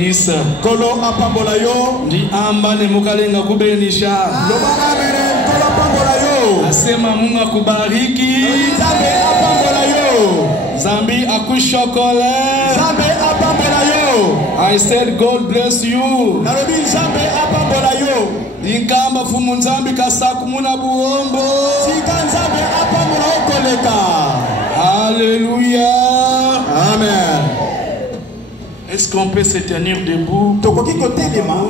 bénisse. Kolo apambola yo. Ndi amba ne mukalenga kubenisha. Loba amene kolo apambola yo. Asema Mungu akubariki. Zambe apambola yo. Zambi akushokole. Zambe apambola yo. I said God bless you. Nalobi zambe apambola yo. Dinkamba fumu nzambi kasaku muna buombo. Sika zambe apambola okoleka. Alléluia. Amen. Est-ce qu'on peut se tenir debout? Tokoki kotelema.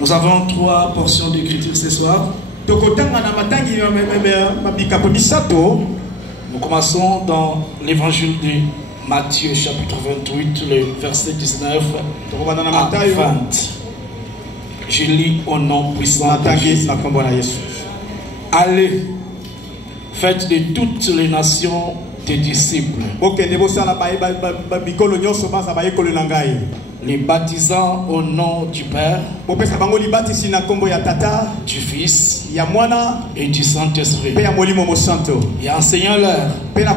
Nous avons 3 portions d'écriture ce soir. Nous commençons dans l'évangile de Matthieu chapitre 28, le verset 19 à 20. Je lis au nom puissant de Jésus. Allez, faites de toutes les nations des disciples, les baptisant au nom du Père, du Fils et du Saint-Esprit, et enseignant-leur à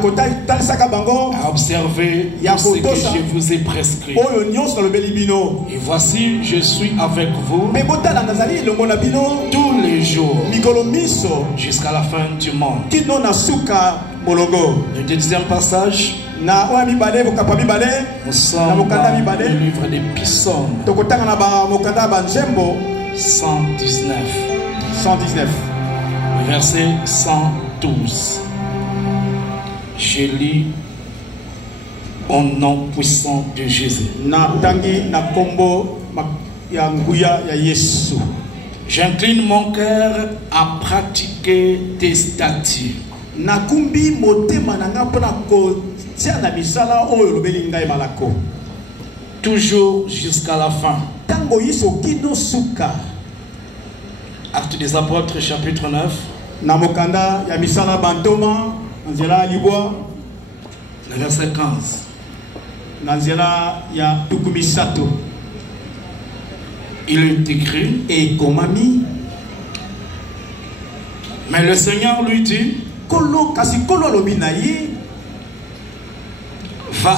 observer tout ce que je vous ai prescrit. Et voici, je suis avec vous tous les jours jusqu'à la fin du monde. Le deuxième passage, nous sommes dans le livre des Psaumes 119, verset 112. Je lis au nom puissant de Jésus. J'incline mon cœur à pratiquer tes statuts. Toujours jusqu'à la fin. Actes des Apôtres chapitre 9. Le verset 15. Il est écrit, mais le Seigneur lui dit, va,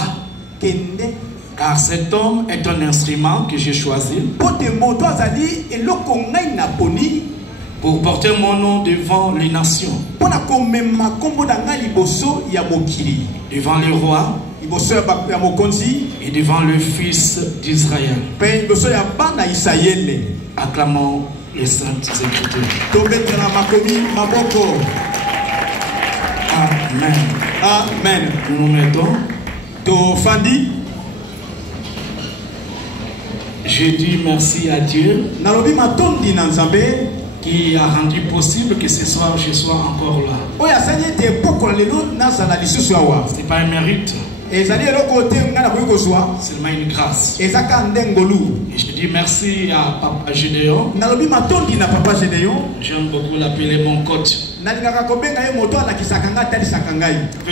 car cet homme est un instrument que j'ai choisi pour porter mon nom devant les nations, devant les rois et devant le Fils d'Israël. Acclamons les saintes écritures. Amen. Amen. Nous nous mettons. Je dis merci à Dieu qui a rendu possible que ce soir je sois encore là. Ce n'est pas un mérite. C'est seulement une grâce. Et je dis merci à Papa Gédéon. J'aime beaucoup l'appeler mon coach. Mais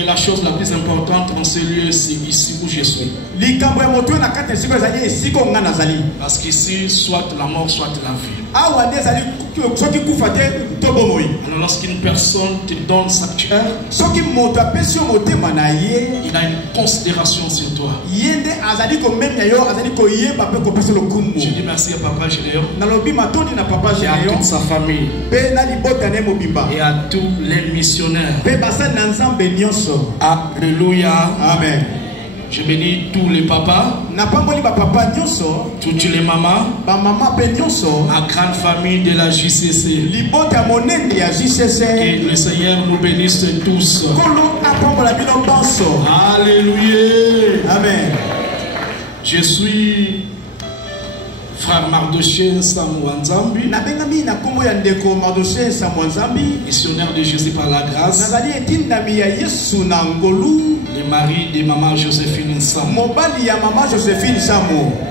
la chose la plus importante dans ce lieu, c'est ici où je suis. Parce qu'ici, soit la mort, soit la vie. Alors lorsqu'une personne te donne sa chair, il a une considération sur toi. Je dis merci à Papa Gédéon et à toute sa famille et à tous les missionnaires. Alléluia. Amen. Je bénis tous les papas, toutes les mamans, ma grande famille de la JCC. Que le Seigneur nous bénisse tous. Alléluia. Amen. Je suis frère Mardoché Samouanzambi, missionnaire de Jésus par la grâce, le mari de maman Joséphine Samou.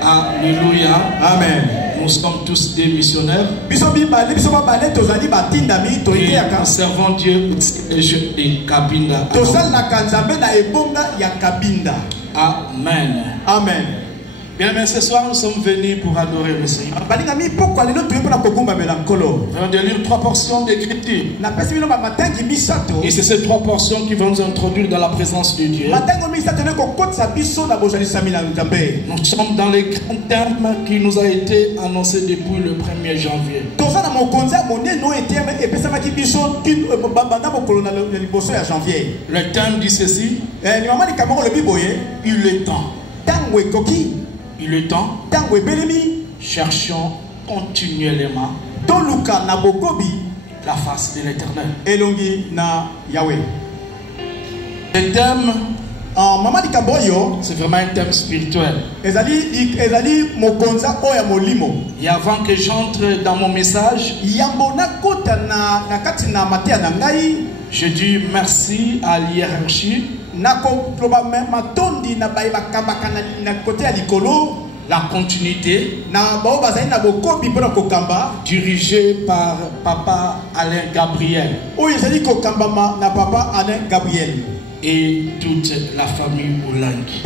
Alléluia. Amen. Nous sommes tous des missionnaires et nous servons Dieu de Kabinda. Amen. Amen. Bien, mais ce soir, nous sommes venus pour adorer le Seigneur. Nous allons lire 3 portions d'écriture. Et c'est ces 3 portions qui vont nous introduire dans la présence de Dieu. Nous sommes dans les grands termes qui nous a été annoncés depuis le 1er janvier. Le thème dit ceci. Il est temps. Il est temps. Cherchons continuellement la face de l'Éternel. Le thème, c'est vraiment un thème spirituel. Et avant que j'entre dans mon message, je dis merci à l'hiérarchie, la continuité, dirigée par Papa Alain Gabriel et toute la famille Olangi.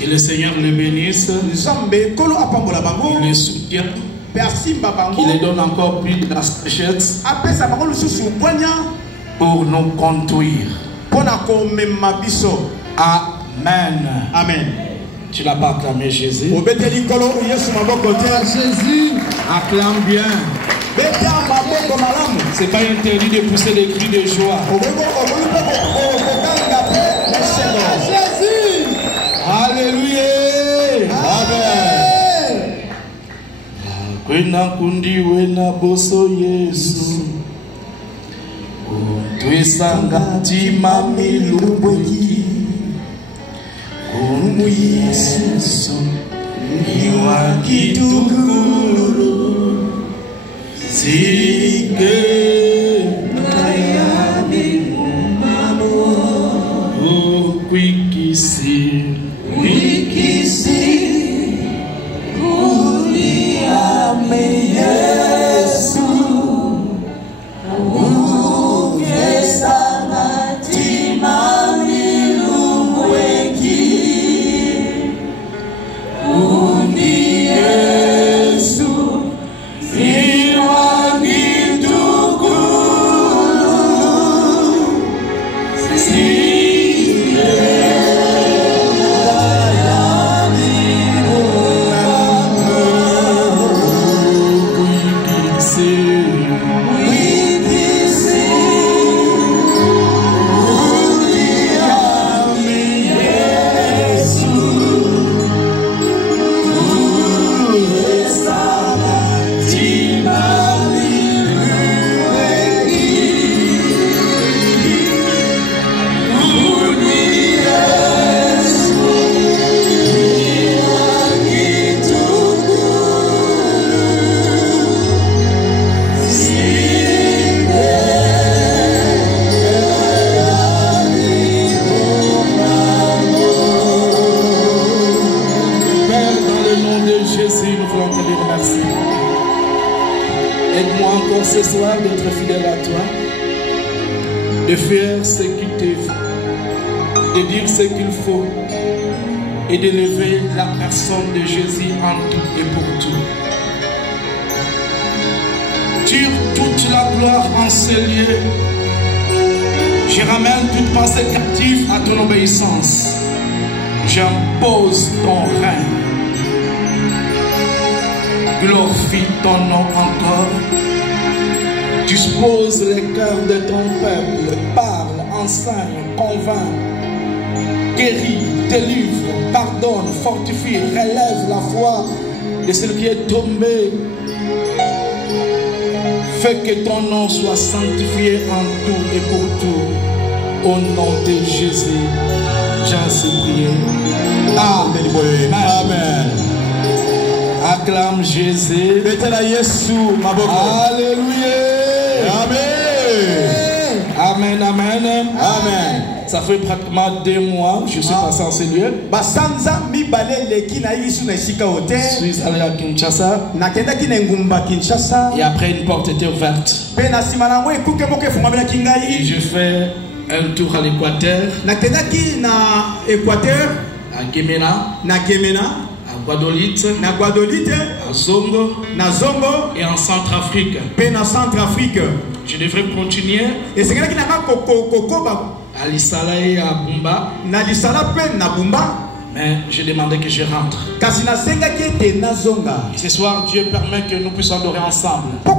Que le Seigneur le bénisse, il le soutienne, qu'il lui donne encore plus de la sagesse pour nous conduire. Amen. Amen. Tu l'as pas acclamé Jésus? Jésus. Acclame bien. C'est pas interdit de pousser des cris de joie. Jésus. Alléluia. Amen. Kwena kundi wena boso Yesu. Tuisangati mami lubweki. Kumu Yesu. Iwa kitukuru. Zike Nayami Mamo Wikisi Kuliame Yesu Ukesana Timami Lumweki Kundi Yesu ce soir d'être fidèle à toi, de faire ce qu'il te faut, de dire ce qu'il faut et d'élever la personne de Jésus en tout et pour tout. Tire toute la gloire en ce lieu. Je ramène toute pensée captive à ton obéissance. J'impose ton règne. Glorifie ton nom encore. Dispose les cœurs de ton peuple. Parle, enseigne, convainc. Guéris, délivre, pardonne, fortifie, relève la foi de celui qui est tombé. Fais que ton nom soit sanctifié en tout et pour tout. Au nom de Jésus, j'en suis prié. Amen. Amen. Acclame Jésus. Alléluia. Amen. Amen. Amen. Amen. Ça fait pratiquement 2 mois je suis passé en ce lieu. Je suis allé à Kinshasa. Et après une porte était ouverte. Et je fais un tour à l'Équateur. À à Gemena, à Guadolite, à Zongo, et en Centrafrique. Je devrais continuer à Lissala et à Bumba. Mais je demandais que je rentre. Et ce soir, Dieu permet que nous puissions adorer ensemble. Vous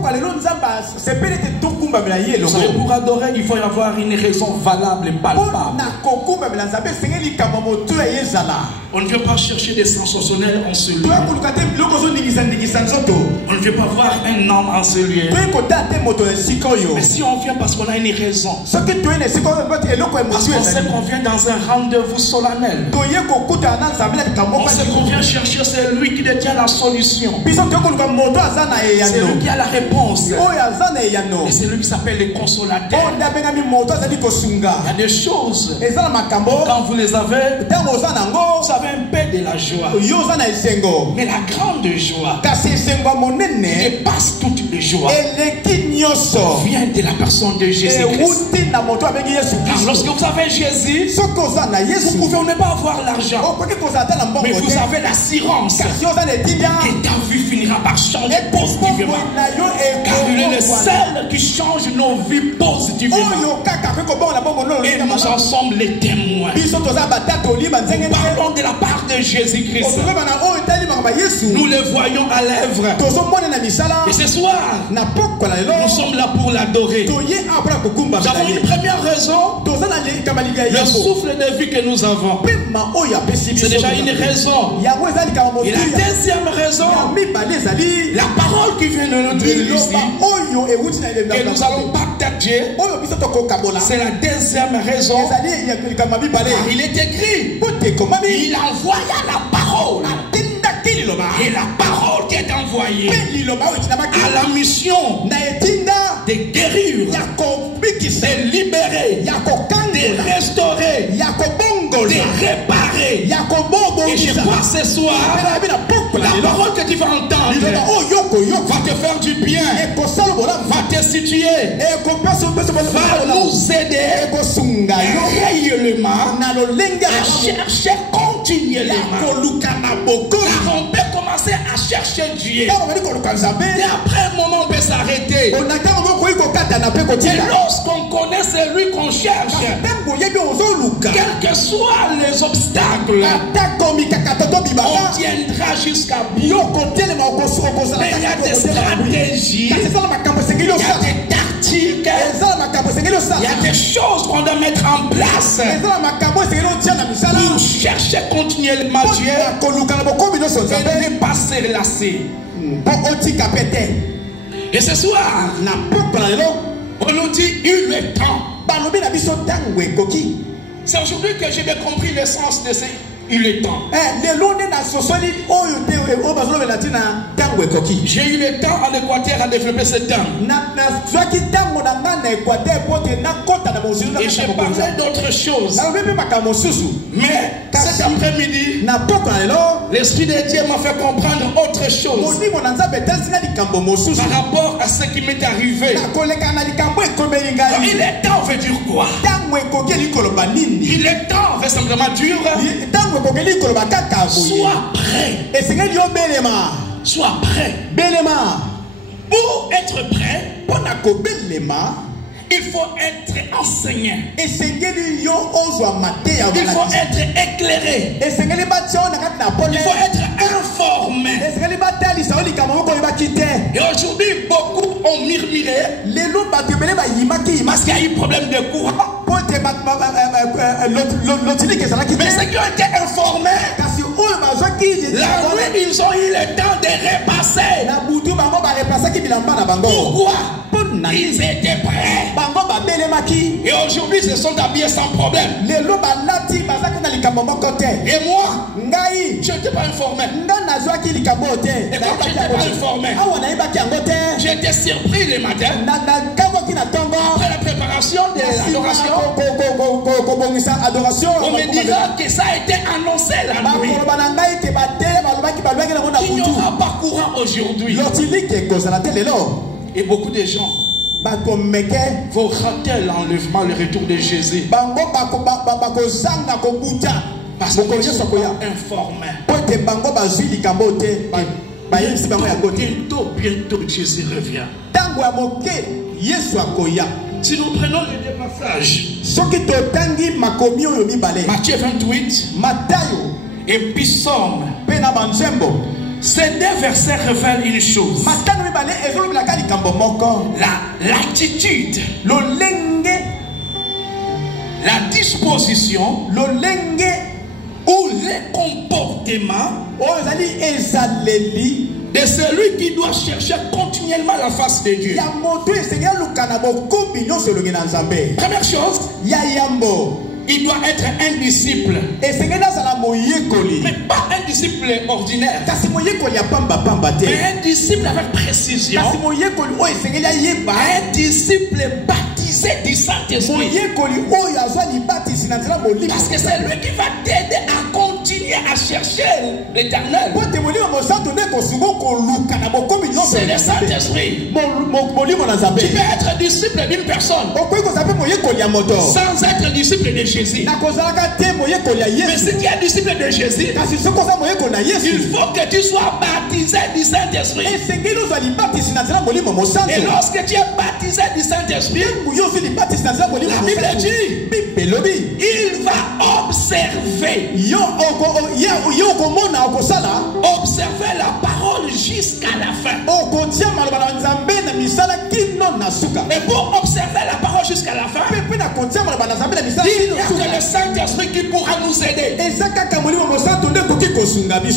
savez, pour adorer, il faut y avoir une raison valable et palpable. On ne vient pas chercher des sensationnels en ce lieu. On ne vient pas voir un homme en ce lieu. Mais si on vient parce qu'on a une raison, parce qu'on sait qu'on vient dans un rendez-vous solennel, on sait qu'on vient chercher, c'est lui qui détient la solution, c'est lui qui a la réponse, et c'est lui qui s'appelle le consolateur. Il y a des choses, quand vous les avez, vous avez un peu de la joie, mais la grande joie dépasse toutes les joies, vient de la personne de Jésus-Christ. Car lorsque vous avez Jésus, vous pouvez ne pas avoir l'argent, mais vous avez l'assurance que ta vie finira par changer positivement, car il est le seul qui change nos vies positivement, et nous en sommes les témoins. Parlons de la part de Jésus-Christ. Nous le voyons à l'œuvre, et ce soir nous sommes là pour l'adorer. Nous avons une première raison, le souffle de vie que nous avons, c'est déjà une raison. Et la deuxième raison, la parole qui vient de nous dire ici, que nous allons partager, c'est la deuxième raison. Car il est écrit, il envoya la parole, et la parole qui est envoyée à la mission de guérir, de libérer, de restaurer, de réparer. Et je crois ce soir, la parole que tu vas entendre va te faire du bien, va te situer, va nous aider réellement à chercher continuellement. Car on peut commencer à chercher Dieu, et après un moment on peut s'arrêter. Et lorsqu'on connaît celui qu'on cherche, quels que soient les obstacles, on tiendra jusqu'à bout. Mais il y a des stratégies, il y a des tactiques, il y a des choses qu'on doit mettre en place pour chercher continuellement Dieu et ne pas se lasser. Et ce soir, on nous dit il est temps. C'est aujourd'hui que j'ai bien compris le sens de ce il est temps. J'ai eu le temps en Équateur à développer ce temps. Et j'ai parlé d'autres choses. Mais cet après-midi, l'Esprit de Dieu m'a fait comprendre autre chose par rapport à ce qui m'est arrivé. Il est temps veut dire quoi? Il est temps veut simplement dire sois prêt. Sois prêt. Pour être prêt, il faut être enseigné. Il faut être éclairé. Il faut être informé. Et aujourd'hui, beaucoup ont murmuré parce qu'il y a eu problème de courant. Mais ceux qui ont été informés, la nuit, ils ont eu le temps de repasser. Pourquoi? Ils étaient prêts. Et aujourd'hui, ils se sont habillés sans problème. Et moi, je n'étais pas informé. Et quand je n'étais pas informé, j'étais surpris le matin. Après la préparation de l'adoration, on me dira que ça a été annoncé la nuit qu'il n'y aura pas courant aujourd'hui. Et beaucoup de gens vont rater l'enlèvement, le retour de Jésus. Parce qu'ils sont informés. Bientôt, Jésus revient. Si nous prenons les deux passages, Matthieu 28 et Psaume, ces deux versets révèlent une chose. L'attitude, la disposition ou les comportements de celui qui doit chercher continuellement la face de Dieu. Première chose, il doit être un disciple, mais pas un disciple ordinaire, mais un disciple avec précision, un disciple baptisé du Saint-Esprit, parce que c'est lui qui va t'aider à continuer à chercher l'Éternel. C'est le Saint-Esprit. Tu peux être disciple d'une personne sans être disciple de Jésus. Mais si tu es disciple de Jésus, il faut que tu sois baptisé du Saint-Esprit. Et lorsque tu es baptisé du Saint-Esprit, la Bible dit, il va observer la parole jusqu'à la fin. Mais pour observer la parole jusqu'à la fin, il n'y a que le Saint-Esprit qui pourra nous aider.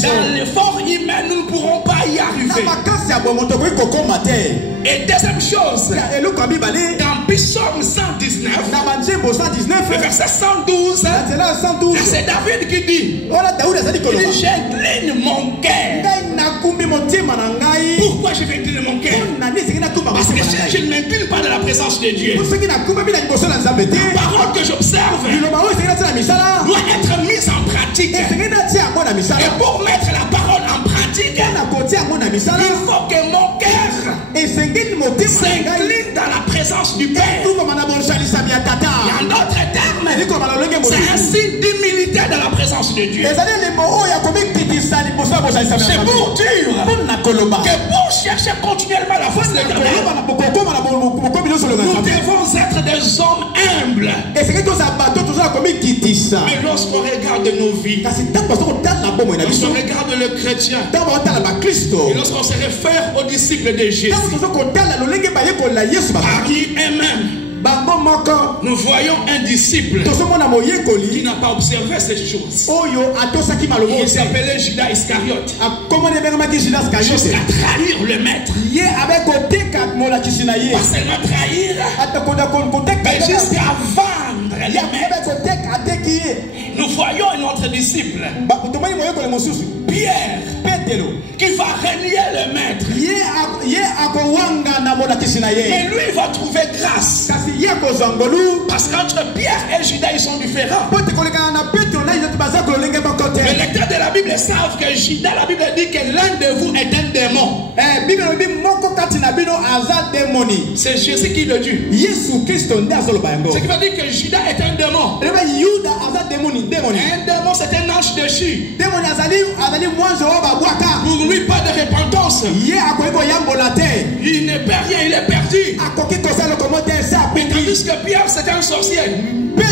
Dans l'effort humain, nous ne pourrons pas y arriver. Et deuxième chose, dans Psaume 119, le verset 112, c'est David qui dit, j'incline mon cœur. Pourquoi je vais incliner mon cœur? Parce que je ne m'incline pas dans la présence de Dieu. La parole que j'observe doit être mise en pratique. Et pour mettre la parole en pratique, il faut que mon cœur s'incline dans la présence du Père. En d'autres termes, c'est un signe d'humilité dans la présence de Dieu. C'est pour dire que pour chercher continuellement la face de l'Éternel, nous devons être des hommes humbles. Mais lorsqu'on regarde nos vies, lorsqu'on regarde le chrétien, et lorsqu'on se réfère aux disciples de Jésus, parmi eux-mêmes, nous voyons un disciple qui n'a pas observé ces choses. Il s'appelait Judas Iscariote, jusqu'à trahir le maître. Pas seulement trahir, mais jusqu'à vendre le maître. Nous voyons un autre disciple, Pierre, qui va renier le maître. Mais lui, il va trouver grâce. Parce qu'entre Pierre et Judas, ils sont différents. Les lecteurs de la Bible savent que Judas, la Bible dit que l'un de vous est un démon. C'est Jésus qui le dit. Ce qui veut dire que Judas est un démon. Un démon, c'est un ange déchu. Pour lui, pas de repentance. Il ne perd rien, il est perdu. Mais tandis que Pierre, c'est un sorcier. Mais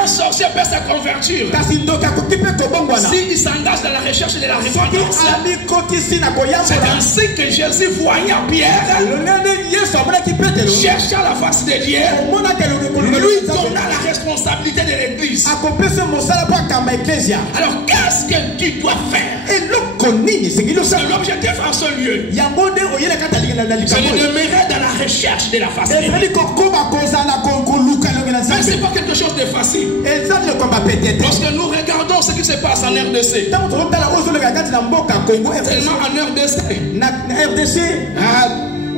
un sorcier peut se convertir s'il s'engage dans la recherche de la repentance. C'est ainsi que Jésus, voyant Pierre cherchant la face de Dieu, lui donna la responsabilité de l'église. Alors qu'est-ce que tu dois faire? L'objectif en ce lieu, c'est de demeurer dans la recherche de la face de Dieu. Mais c'est pas quelque chose de facile. Lorsque nous regardons ce qui se passe en RDC, tellement en RDC,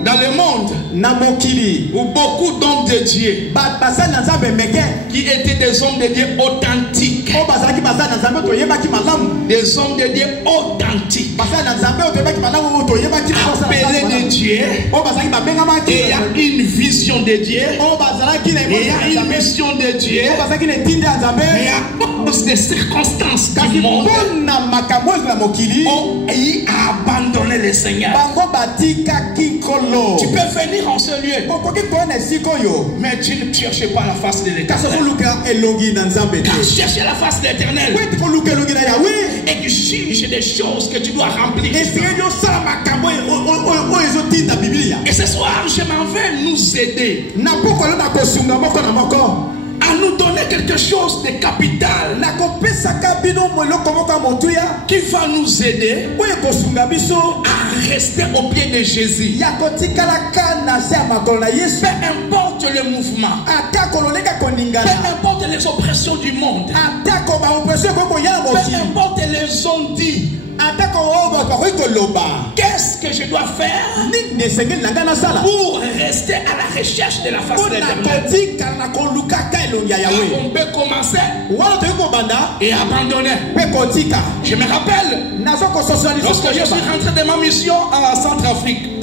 dans le monde, où beaucoup d'hommes de Dieu qui étaient des hommes de Dieu authentiques. Des hommes de Dieu authentiques. Appelés de Dieu. Et il y a une vision de Dieu. Et il y a une mission de Dieu. Mais à cause des circonstances du monde, ont abandonné le Seigneur. Tu peux venir en ce lieu, mais tu ne cherches pas la face de l'Éternel. Cherche la face de l'Éternel. Et tu juges des choses que tu dois remplir. Et ce soir, je m'en vais nous aider à nous donner quelque chose de capital qui va nous aider à rester au pied de Jésus. Peu importe le mouvement, peu importe les oppressions du monde, peu importe les ondits, qu'est-ce que je dois faire pour rester à la recherche de la face de l'Éternel? On peut commencer et abandonner. Je me rappelle lorsque je suis rentré de ma mission à Centrafrique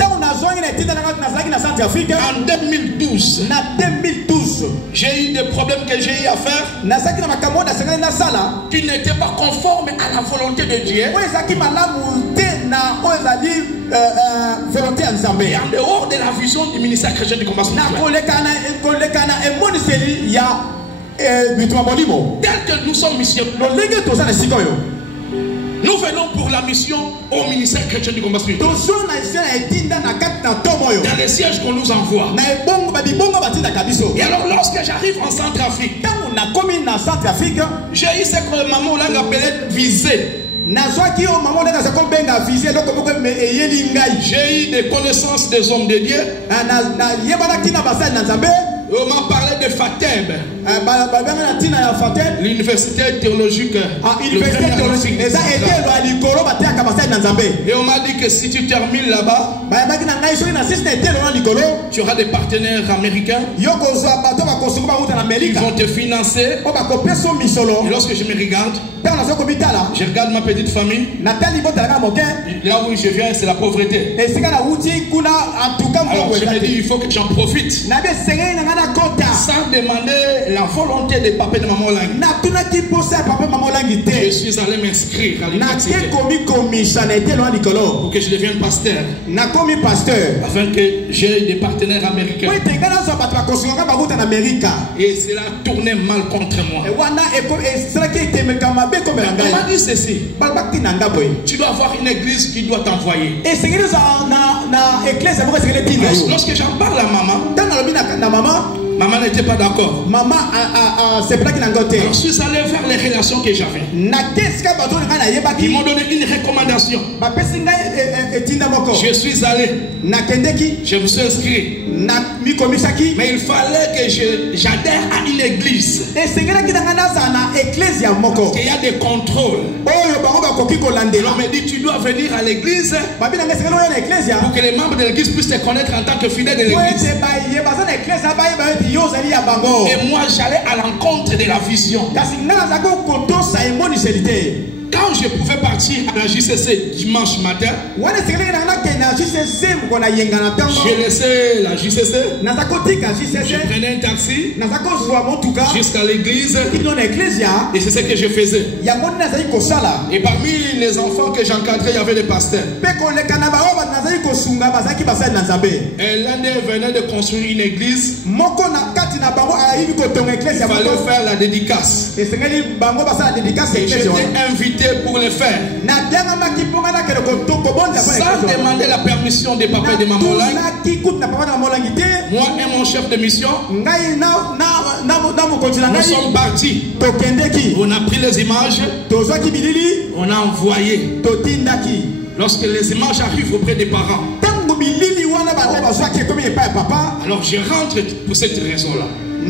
en 2012. J'ai eu des problèmes que j'ai eu à faire qui n'étaient pas conformes à la volonté de Dieu. Et en dehors de la vision du ministère chrétien du combat spirituel. Tel que nous sommes missionnaires, nous venons pour la mission au ministère chrétien du combat spirituel. Dans les sièges qu'on nous envoie. Et alors lorsque j'arrive en Centrafrique, j'ai eu ce que maman l'a appelé visée. J'ai eu des connaissances des hommes de Dieu. On m'a parlé de Fateb, l'université théologique. Et on m'a dit que si tu termines là-bas, tu auras des partenaires américains. Ils vont te financer. Et lorsque je me regarde, je regarde ma petite famille. Là où je viens, c'est la pauvreté. Alors je me dis, il faut que j'en profite. Sans demander la volonté de papa et de maman Langi. Je suis allé m'inscrire à l'université pour que je devienne pasteur. Afin que j'ai des partenaires américains. Et cela tournait mal contre moi. On m'a dit ceci: tu dois avoir une église qui doit t'envoyer. Lorsque j'en parle à maman n'était pas d'accord. Alors, je suis allé vers les relations que j'avais. Ils m'ont donné une recommandation. Je suis allé. Je me suis inscrit. Mais il fallait que j'adhère à une église. Parce qu'il y a des contrôles. On m'a dit, tu dois venir à l'église pour que les membres de l'église puissent te connaître en tant que fidèle de l'église. Et moi j'allais à l'encontre de la vision. Quand je pouvais partir à la JCC dimanche matin, je laissais la JCC, je prenais un taxi jusqu'à l'église, et c'est ce que je faisais. Et parmi les enfants que j'encadrais, il y avait des pasteurs. Et l'un d'eux venait de construire une église. Il fallait faire la dédicace. Et j'étais invité pour le faire. Sans demander la permission de papa et de maman Langi. Moi et mon chef de mission, nous sommes partis. On a pris les images. On a envoyé. Lorsque les images arrivent auprès des parents, alors je rentre pour cette raison-là. Je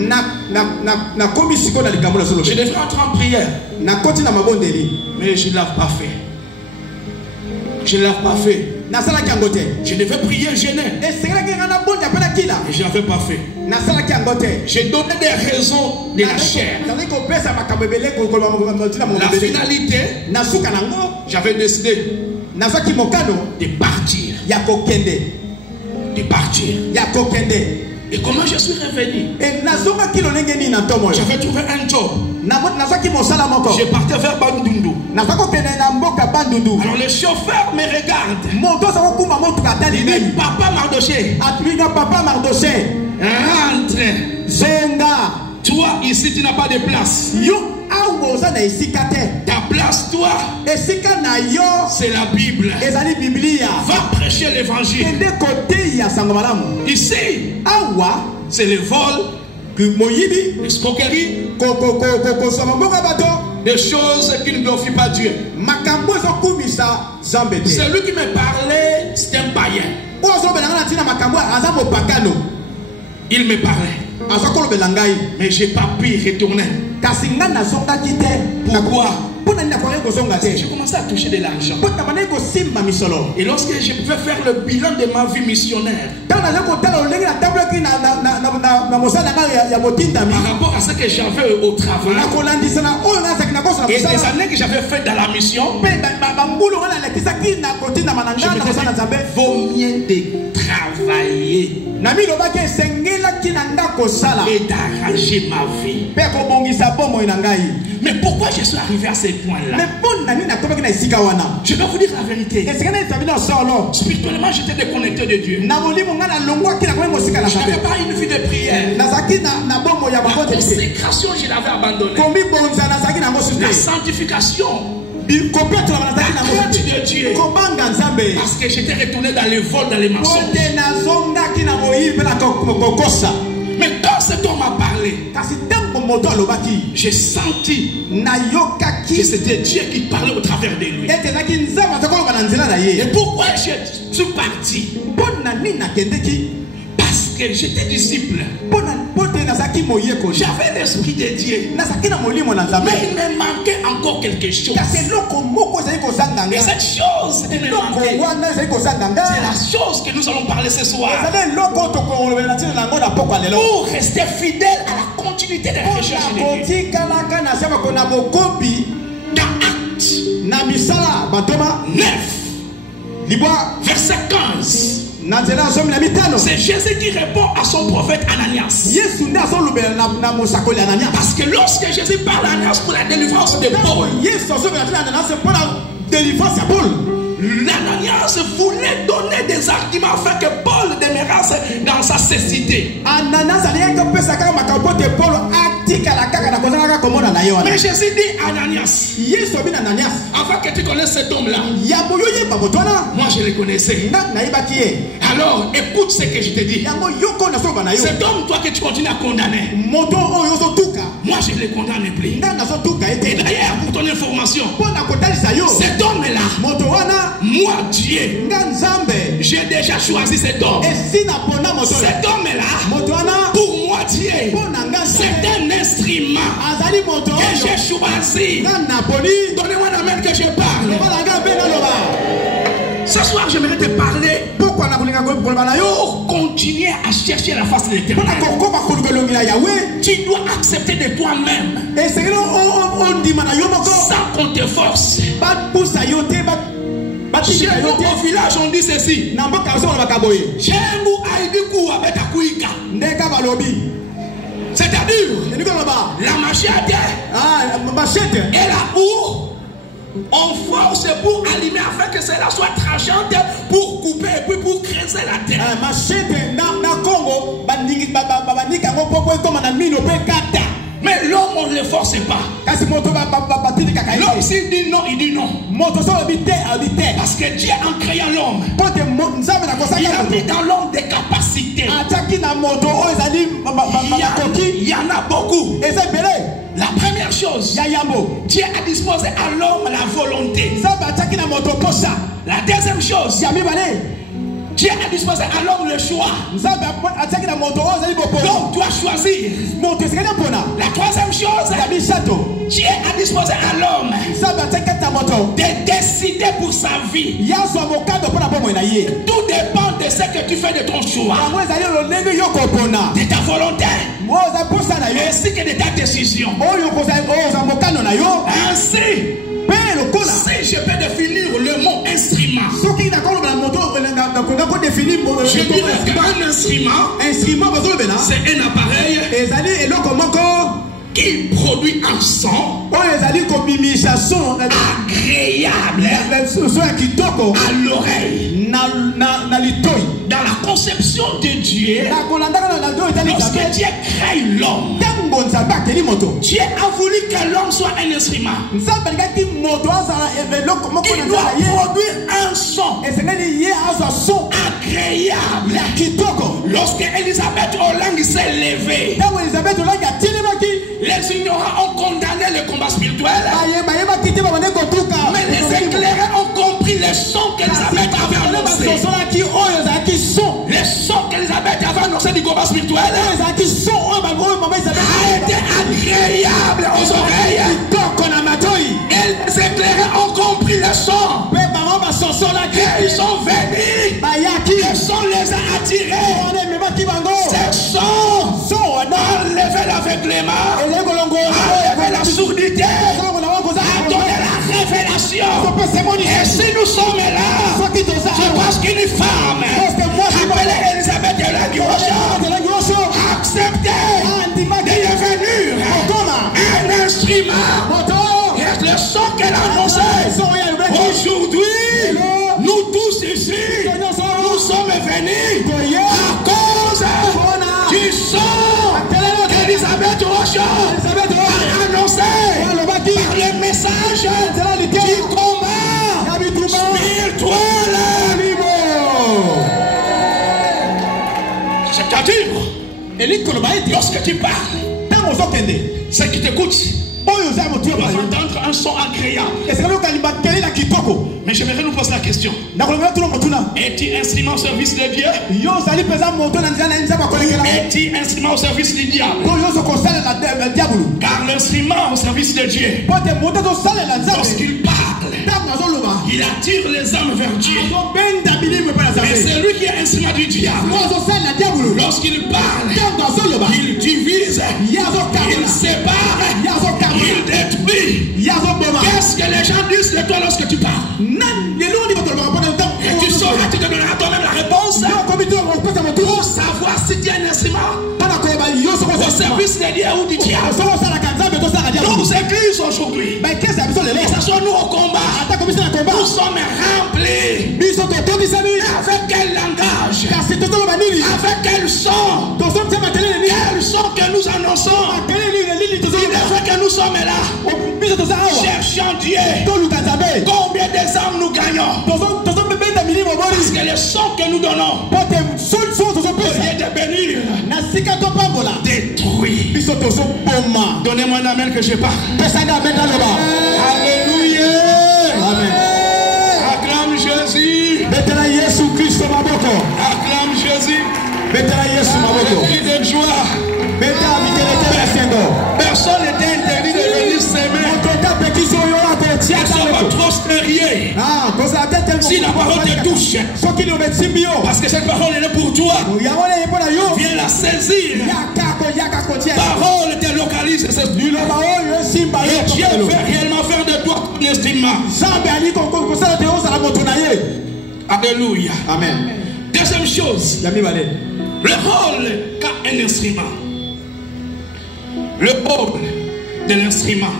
devrais entrer en prière, mais je ne l'ai pas fait. Je ne l'ai pas fait. Je devais prier, jeûner. je n'avais pas fait. J'ai donné des raisons de la chair. La finalité, j'avais décidé de partir. De partir. Et comment je suis revenu? J'avais trouvé un job. Je partais vers Bandundu. Alors le chauffeur me regarde. Il dit, Papa Mardoché, rentre. Toi ici tu n'as pas de place. Ta place, toi, c'est la Bible. Va prêcher l'évangile. Ici, c'est le vol, l'escroquerie, des choses qui ne glorifient pas Dieu. Celui qui me parlait, c'est un païen. Il me parlait. Mais je n'ai pas pu retourner. Pourquoi? J'ai commencé à toucher de l'argent. Et lorsque je pouvais faire le bilan de ma vie missionnaire, par rapport à ce que j'avais au travail et les années que j'avais fait dans la mission, je me disais, vaut mieux de travailler et d'arranger ma vie. Mais pourquoi je suis arrivé à ce point-là? Je vais vous dire la vérité. Spirituellement, j'étais déconnecté de Dieu. Je n'avais pas une vie de prière. La consécration, je l'avais abandonnée. La sanctification, la crainte de Dieu, parce que j'étais retourné dans les vols, dans les mensonges. Mais quand cet homme a parlé, j'ai senti que c'était Dieu qui parlait au travers de lui. Et pourquoi je suis parti? Parce que j'étais disciple. J'avais l'esprit de Dieu. Mais il me manquait encore quelque chose. Et cette chose qui me manquait, c'est la chose que nous allons parler ce soir. Pour rester fidèle à la continuité de la recherche de Dieu. Dans Actes 9, verset 15. C'est Jésus qui répond à son prophète Ananias. Parce que lorsque Jésus parle à Ananias pour la délivrance de Paul, Ananias voulait donner des arguments afin que Paul demeure dans sa cécité. Mais Jésus dit Ananias, afin que tu connaisses cet homme-là. Moi je le connaissais. Alors écoute ce que je te dis. Cet homme, toi que tu continues à condamner, moi je ne le condamne plus. Et d'ailleurs, pour ton information, cet homme-là, moi Dieu, j'ai déjà choisi cet homme. Cet homme-là, pour moi Dieu, c'est un instrument que j'ai choisi. Donnez-moi la main que je parle. Ce soir, j'aimerais te parler pour continuer à chercher la face de l'Éternel. Tu dois accepter de toi-même sans qu'on te force. Chez nous au village on dit ceci. C'est-à-dire la machette est là où on force pour allumer afin que cela soit tranchante pour couper et puis pour creuser la terre. Mais l'homme, on ne le force pas. L'homme, s'il dit non, il dit non. Parce que Dieu, en créant l'homme, il a mis dans l'homme des capacités. Il y en a beaucoup. La première chose, Dieu a disposé à l'homme la volonté. La deuxième chose, Dieu a disposé à l'homme le choix. Donc, tu dois choisir. La troisième chose, Dieu a disposé à l'homme de décider pour sa vie. Tout dépend de c'est ce que tu fais de ton choix, de ta volonté, ainsi que de ta décision. Ainsi, si je peux définir le mot instrument, je dirais qu'un instrument, c'est un appareil qui produit un son agréable à l'oreille. Dans la conception de Dieu, lorsque Dieu crée l'homme, Dieu a voulu que l'homme soit un instrument. Il doit produire un son agréable. Lorsque Élisabeth Olang s'est levée, les ignorants ont condamné le combat spirituel, mais les éclairés ont compris les sons qu'Élisabeth avait annoncés. Les sons qu'Élisabeth avait annoncés du combat spirituel a été agréable aux oreilles. Et les éclairés ont compris les sons. Et ils sont venus. Les sons les a attirés. Ces sons ont enlevé l'aveuglement, enlevé la sourdité, a donné la révélation. Et si nous sommes là, c'est parce qu'une femme appelée Elisabeth de la Guirocha a accepté de devenir un instrument. Et le son qu'elle a annoncé aujourd'hui, nous tous ici, nous sommes venus à cause du son qu'Elisabeth Rocha a annoncé par le message du combat spirituel. C'est-à-dire, lorsque tu parles, ceux qui t'écoutent doivent entendre un son agréable. Mais j'aimerais nous poser la question: es-tu instrument au service de Dieu? Es-tu instrument au service du diable? Car l'instrument au service de Dieu, lorsqu'il parle, il attire les âmes vers Dieu. Mais c'est lui qui est instrument du diable. Lorsqu'il parle, il divise, il sépare, il détruit. Qu'est-ce que les gens disent de toi lorsque tu parles? Et tu sauras, tu te donneras toi-même la réponse pour savoir si tu es un instrument au service de Dieu ou du diable. Nos églises aujourd'hui, nous au combat, nous sommes remplis. Avec quel langage? Avec quel son? Quel son que nous annonçons? Il est vrai que nous sommes là, cherchant Dieu. Combien des âmes nous gagnons? Parce que le son que nous donnons, au lieu de bénir, détruit. Donnez-moi un amen que je parle. Alléluia. Amen. Acclame Jésus. Acclame Jésus. Cri de joie. Personne n'était interdit de venir s'aimer. Personne va trop se rier. Si la parole te touche, parce que cette parole est là pour toi, viens la saisir. Parole te localise. Et Dieu veut réellement faire de toi un instrument. Alléluia. Amen. Deuxième chose, le rôle qu'a un instrument. Le rôle de l'instrument.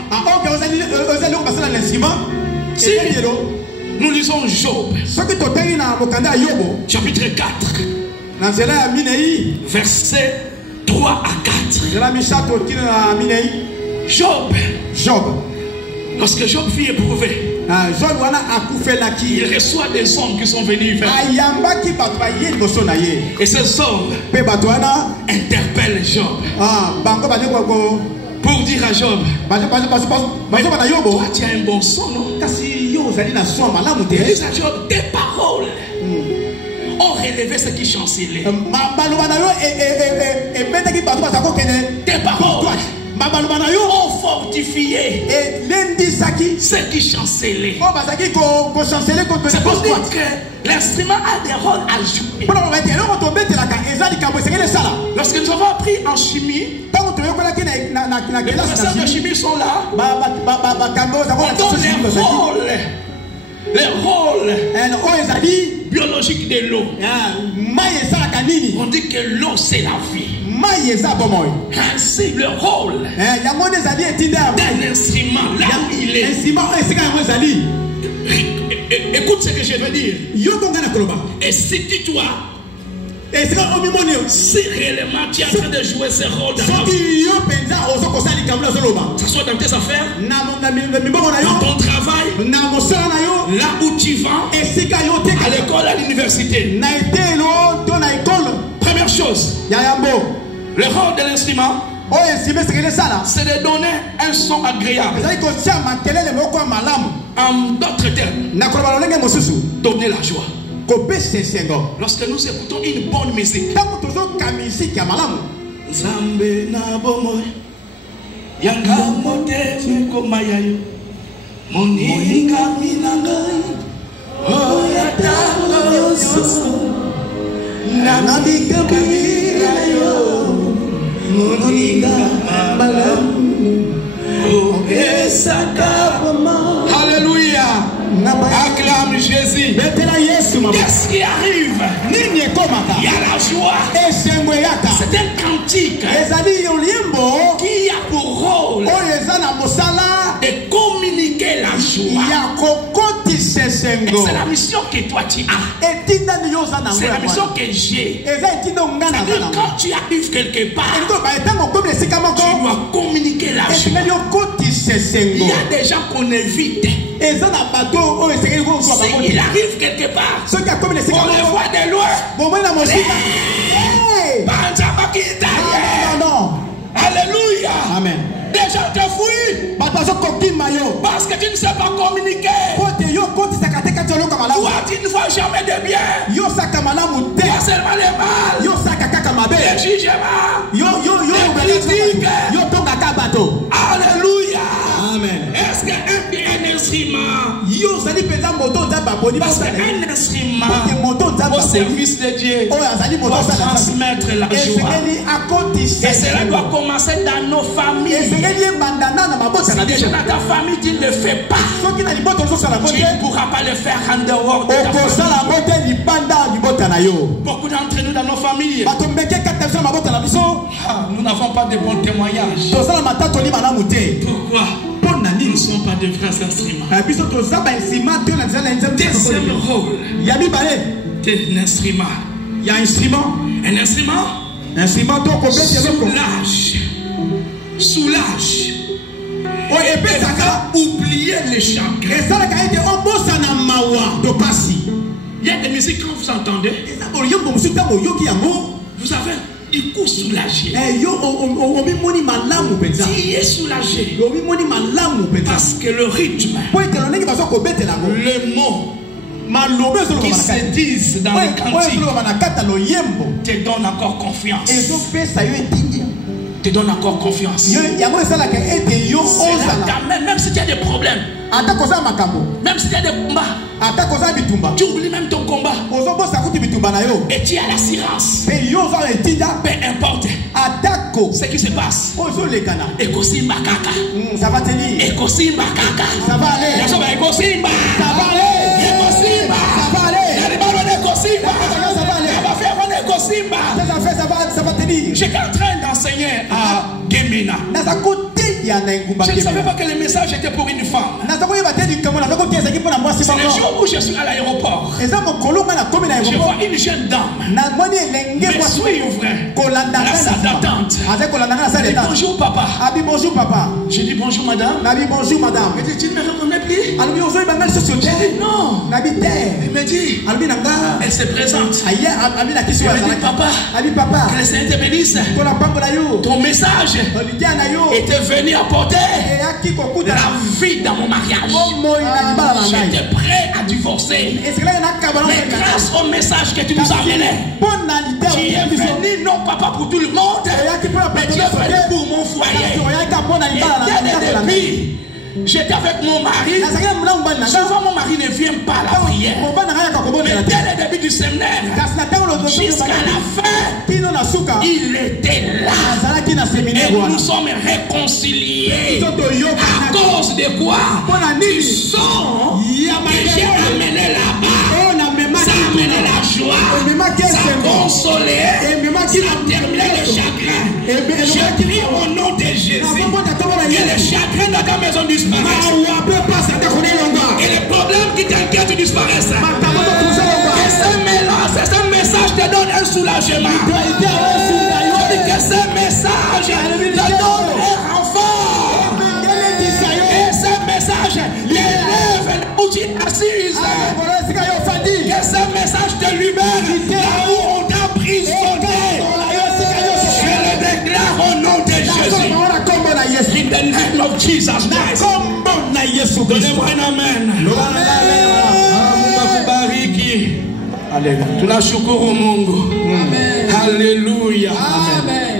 Si nous lisons Job, chapitre 4, versets 3 à 4. Job, lorsque Job fut éprouvé, il reçoit des hommes qui sont venus vers lui. Et ces hommes interpellent Job pour dire à Job: toi tu as un bon son, non? Dis à Job, tes paroles ont relevé ce qui chancelait. Tes paroles ont fortifié notifié ce qui chancelait. C'est pour dire que l'instrument a des rôles à jouer. Lorsque nous avons appris en chimie, les professeurs de chimie sont là. On donne les rôles biologiques de l'eau. On dit que l'eau c'est la vie. Ainsi le rôle d'un instrument là où il est. Écoute ce que je veux dire. Et si tu dois, si réellement tu es en train de jouer ce rôle dans ta vie, que ce soit dans tes affaires, dans ton travail, là où tu vas, à l'école, à l'université. Première chose, le rôle de l'instrument, c'est de donner un son agréable. En d'autres termes, donner la joie. Lorsque nous écoutons une bonne musique, alléluia, acclame Jésus. Qu'est-ce qui arrive? Il y a la joie. C'est un cantique qui a pour rôle de communiquer la joie. Et c'est la mission que toi tu as. C'est la mission que j'ai. C'est-à-dire quand tu arrives quelque part, tu dois communiquer la joie. Il y a des gens qu'on évite. Il arrive quelque part, on les voit de loin. Alléluia. Amen. Des gens te fuient parce que tu ne sais pas communiquer. Toi, tu ne vois jamais de bien. Toi seulement le mal, le jugement, les critiques. Alléluia. Amen. Est-ce qu'un instrument, parce qu'un instrument au service de Dieu doit transmettre la joie. Et cela doit commencer dans nos familles. Si déjà dans ta famille tu ne le fais pas, tu ne pourras pas le faire en dehors de ta famille. Beaucoup d'entre nous dans nos familles, nous n'avons pas de bons témoignages. Pourquoi? Nous ne sommes pas de vrais instruments. Deuxième rôle d'un instrument. Il y a un instrument. Un instrument soulage. Oublier les chagrins. Il y a des musiques quand vous entendez, vous avez du coup soulagé. Tu es soulagé parce que le rythme, le mot qui se disent dans le cantique te donne encore confiance. Te donne encore confiance. Même si tu as des problèmes, même si tu as des combats, tu oublies même ton combat et tu as l'assurance. Peu importe ce qui se passe. Ekosimba kaka. Ça va tenir. Ekosimba kaka. Ça va aller. Ekosimba. Ça va aller. Ekosimba. Ça va aller. Ekosimba. Ça va aller. Ça va tenir. J'étais en train d'enseigner à Gemina. Je ne savais pas que le message était pour une femme. C'est le jour où je suis à l'aéroport. Je vois une jeune dame me suivre à la salle d'attente. Elle dit bonjour papa. Je dis bonjour madame. Elle dit tu ne me reconnais plus? Je dis non. Elle me dit, elle se présente. Elle me dit papa, que le Seigneur te bénisse. Ton message était venu apporter la vie dans mon mariage. J'étais prêt à divorcer. Mais grâce au message que tu nous as amené, tu es venu non papa pour tout le monde, mais tu es venu pour mon foyer. Et depuis, J'étais avec mon mari. Souvent mon mari ne vient pas à la prière. Mais dès le début du séminaire, jusqu'à la fin, il était là. Et nous nous sommes réconciliés. À cause de quoi? Du son que j'ai amené là-bas. Ça a amené la joie. Ça a consolé. Ça a terminé le chagrin. Je prie au nom de Jésus que le chagrin de ta maison disparaisse. Et les problèmes qui t'inquiètent disparaissent. Que ce message te donne un soulagement. Que ce message te donne un renfort. Et ce message t'élève où tu es assise. Que ce message te libère là où on t'a prisonné. Je le déclare au nom de Jésus. In the name of Jesus Christ. Donnez-moi un amen. Tunashukuru Mungu. Alléluia. Amen.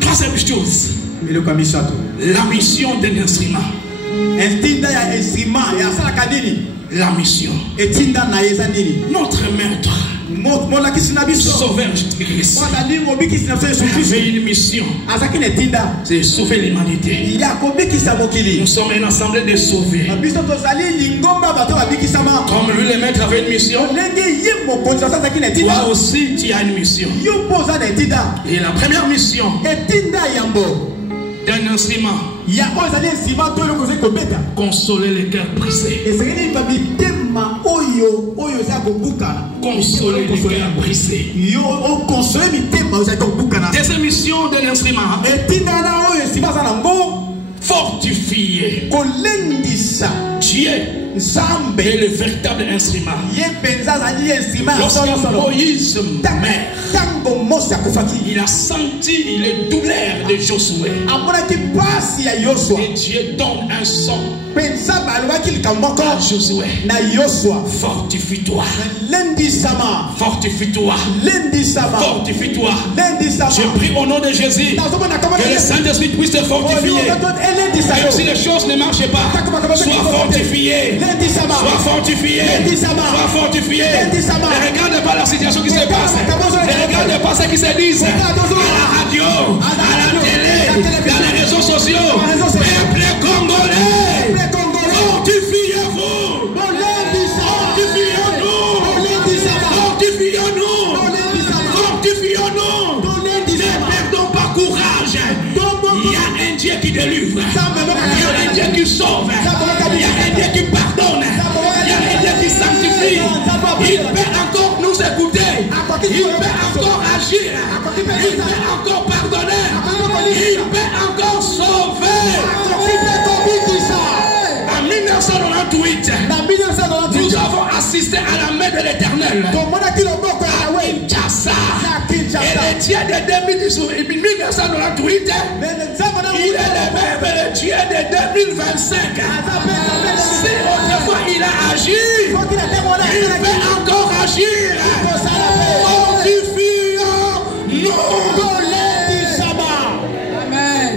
Troisième chose. La mission d'un instrument. La mission. Notre maître. Sauveur Christ avait une mission, c'est sauver l'humanité. Nous sommes une assemblée de sauvés. Comme lui le maître avait une mission, toi aussi tu as une mission. Et la première mission d'un instrument, consoler les cœurs brisés. Consoler les cœurs brisés. Deuxième mission d'un instrument, fortifier. Dieu est le véritable instrument. Lorsque Moïse meurt, il a senti les douleurs de Josué. Et Dieu donne un son à Josué. Fortifie-toi. Fortifie-toi. Fortifie-toi. Je prie au nom de Jésus que le Saint-Esprit puisse te fortifier. Même si les choses ne marchent pas, sois fortifié. Sois fortifié. Sois fortifié. Ne regarde pas la situation qui se passe. Ne regarde pas ce qui se dit à la radio, à la télé, dans les réseaux sociaux. Peuple congolais, fortifiez-vous. Fortifions-nous. Fortifions-nous. Fortifions-nous. Ne perdons pas courage. Il y a un Dieu qui délivre. Il y a un Dieu qui sauve. Il y a un Dieu qui pardonne. Il y a un Dieu qui sanctifie. Il peut encore nous écouter. Il peut encore agir. Il peut encore pardonner. Il peut encore sauver. En 1998, nous avons assisté à la main de l'Éternel à Kinshasa. Et le Dieu de 1998, il est le même le Dieu de 2025. Si autrefois il a agi, il peut encore agir. Fortifions-nous. Amen.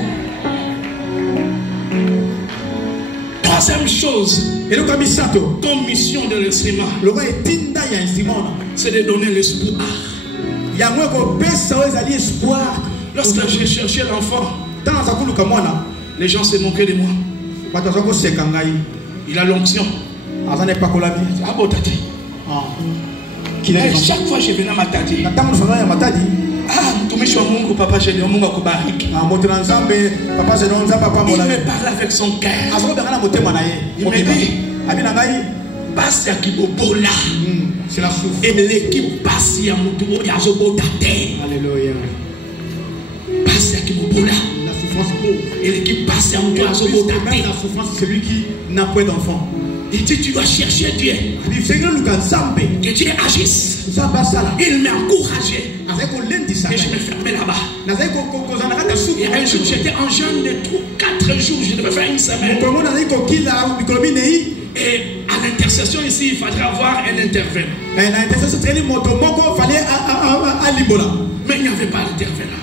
Troisième chose, ton mission de l'instrument, c'est de donner l'espoir. Lorsque j'ai cherché l'enfant, les gens se moquaient de moi. Il a l'onction. Chaque fois que je venais à Matadi, il me parlait avec son cœur. Il me dit, passe à Kibobola. Et l'équipe passe à Moutou Yazobotate. Alléluia. Passe à Kibobola. Et l'équipe passe à Moutou Yazobotate. La souffrance, c'est celui qui n'a pas d'enfant. Il dit, tu dois chercher Dieu. Que Dieu agisse. Il m'a encouragé. Et je me fermais là-bas. Et un jour, j'étais en jeûne de 4 jours. Je devais faire une semaine. Et à l'intercession ici, il faudrait avoir un intervenant. Mais Mais il n'y avait pas d'intervenant.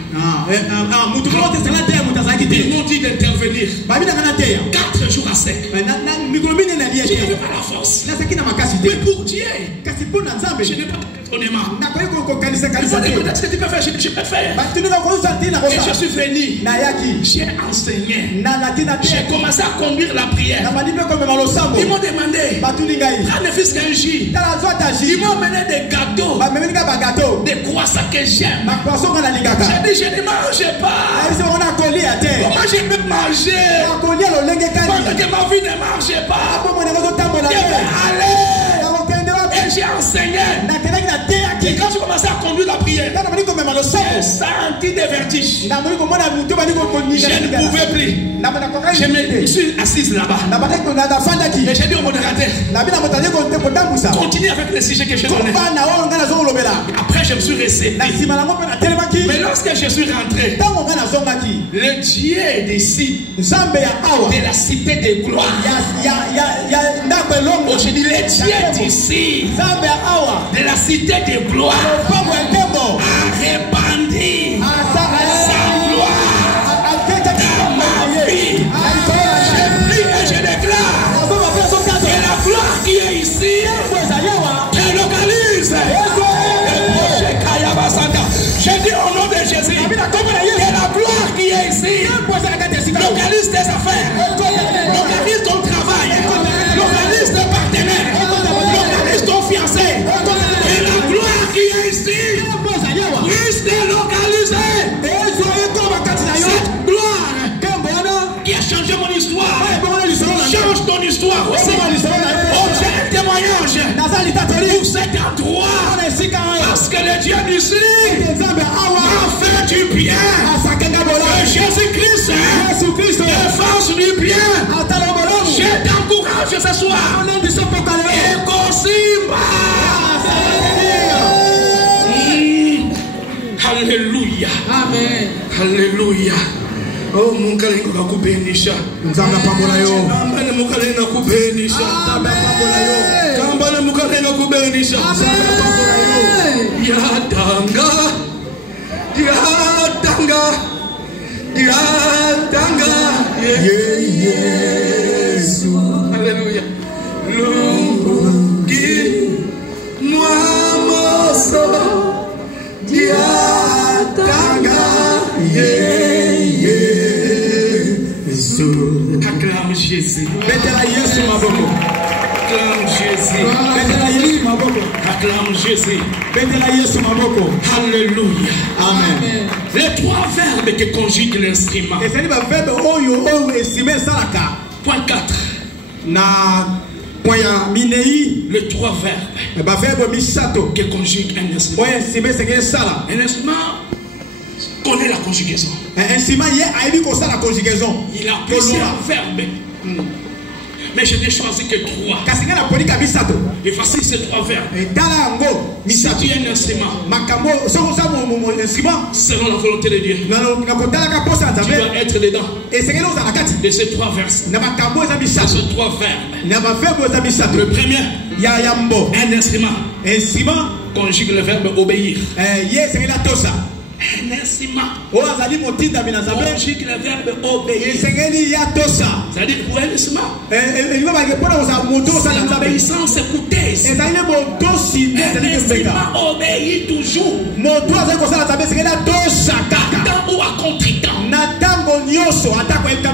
Ils m'ont dit d'intervenir 4 jours à sec. Je n'avais pas la force. Mais pour Dieu, je n'ai pas d'étonnement. Peut-être que tu peux faire, je peux faire. Et je suis venu. J'ai enseigné. J'ai commencé à conduire la prière. Ils m'ont demandé, prends le fils qu'un jus. Ils m'ont mené des gâteaux, des croissants que j'aime. J'ai dit, je ne mange pas. Comment je peux manger pendant que ma vie ne marche pas? Et j'ai enseigné. Et quand je commençais à conduire la prière, j'ai senti des vertiges. Je ne pouvais plus. Je me suis assise là-bas. Et j'ai dit au modérateur, continue avec le sujet que je donnais. Après, je me suis resté. Mais lorsque je suis rentré, le Dieu d'ici, de la cité de gloire, je dis le Dieu d'ici, de la cité de gloire, a répandu sa gloire dans ma vie. Je prie et je déclare que la gloire qui est ici te localise. Je dis au nom de Jésus que la gloire qui est ici localise tes affaires, localise ton travail, localise tes partenaires, localise ton fiancé. Et la gloire qui est ici puisse te localiser. Cette gloire qui a changé mon histoire change ton histoire aussi. Objet de témoignage pour cet endroit, parce que le Dieu d'ici m'a fait du bien. Que Jésus-Christ te fasse du bien. Je t'encourage ce soir. Et Kosimba. Alléluia. Amen. Alléluia. Oh mon kalengo kakubenisha. Nzanga pambola yo. Kambana mukalengo kubenisha. Kambana mukalengo kubenisha. Yadanga. Yadanga. Yadanga. Yesu. Alléluia. Lungi Muamoso. Yadanga. Acclame Jésus. Acclame Jésus. Acclame Jésus. Alléluia. Amen. Les 3 verbes que conjugue l'instrument. Point 4. Les 3 verbes que conjugue un instrument. Un instrument connaît la conjugaison. Il a plusieurs verbes. Mais je n'ai choisi que 3. Et voici ces 3 verbes. Si tu es un instrument, selon la volonté de Dieu, tu dois être dedans. De ces 3 versets. Ces 3 verbes. Le premier, un instrument conjugue le verbe obéir. Un instrument conjugue le verbe obéir. C'est-à-dire pour un instrument, c'est l'obéissance écoutée. Un instrument obéit toujours. Temps ou à contre-temps.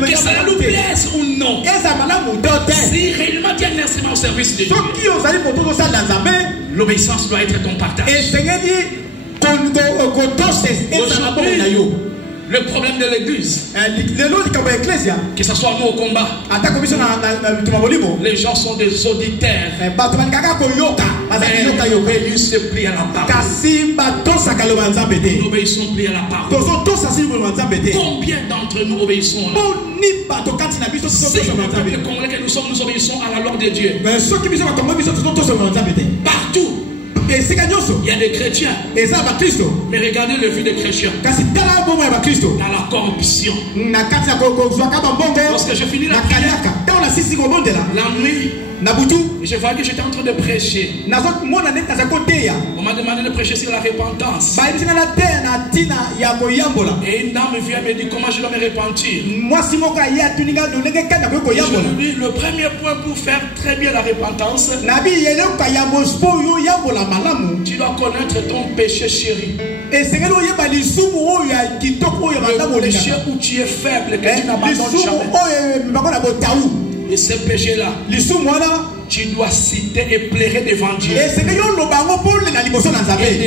Que ça nous plaise ou non. Si réellement tu es un instrument au service de Dieu, l'obéissance doit être ton partage. Le problème de l'église, que ce soit nous au combat, les gens sont des auditeurs. Ils se plient à la parole. Nous obéissons plus à la parole. Combien d'entre nous obéissons là? Si le peuple congolais que nous sommes, nous obéissons à la loi de Dieu. Partout. Il y a des chrétiens. Mais regardez le vie des chrétiens. Dans la corruption. Lorsque je finis la prière, La nuit, je vois que j'étais en train de prêcher. On m'a demandé de prêcher sur la repentance. Et une dame vient me dire comment je dois me repentir. Je lui dis le premier point pour faire très bien la repentance, tu dois connaître ton péché chéri. Le péché où tu es faible, que tu n'abandonnes jamais. Et ce péché-là, tu dois citer et pleurer devant Dieu. Et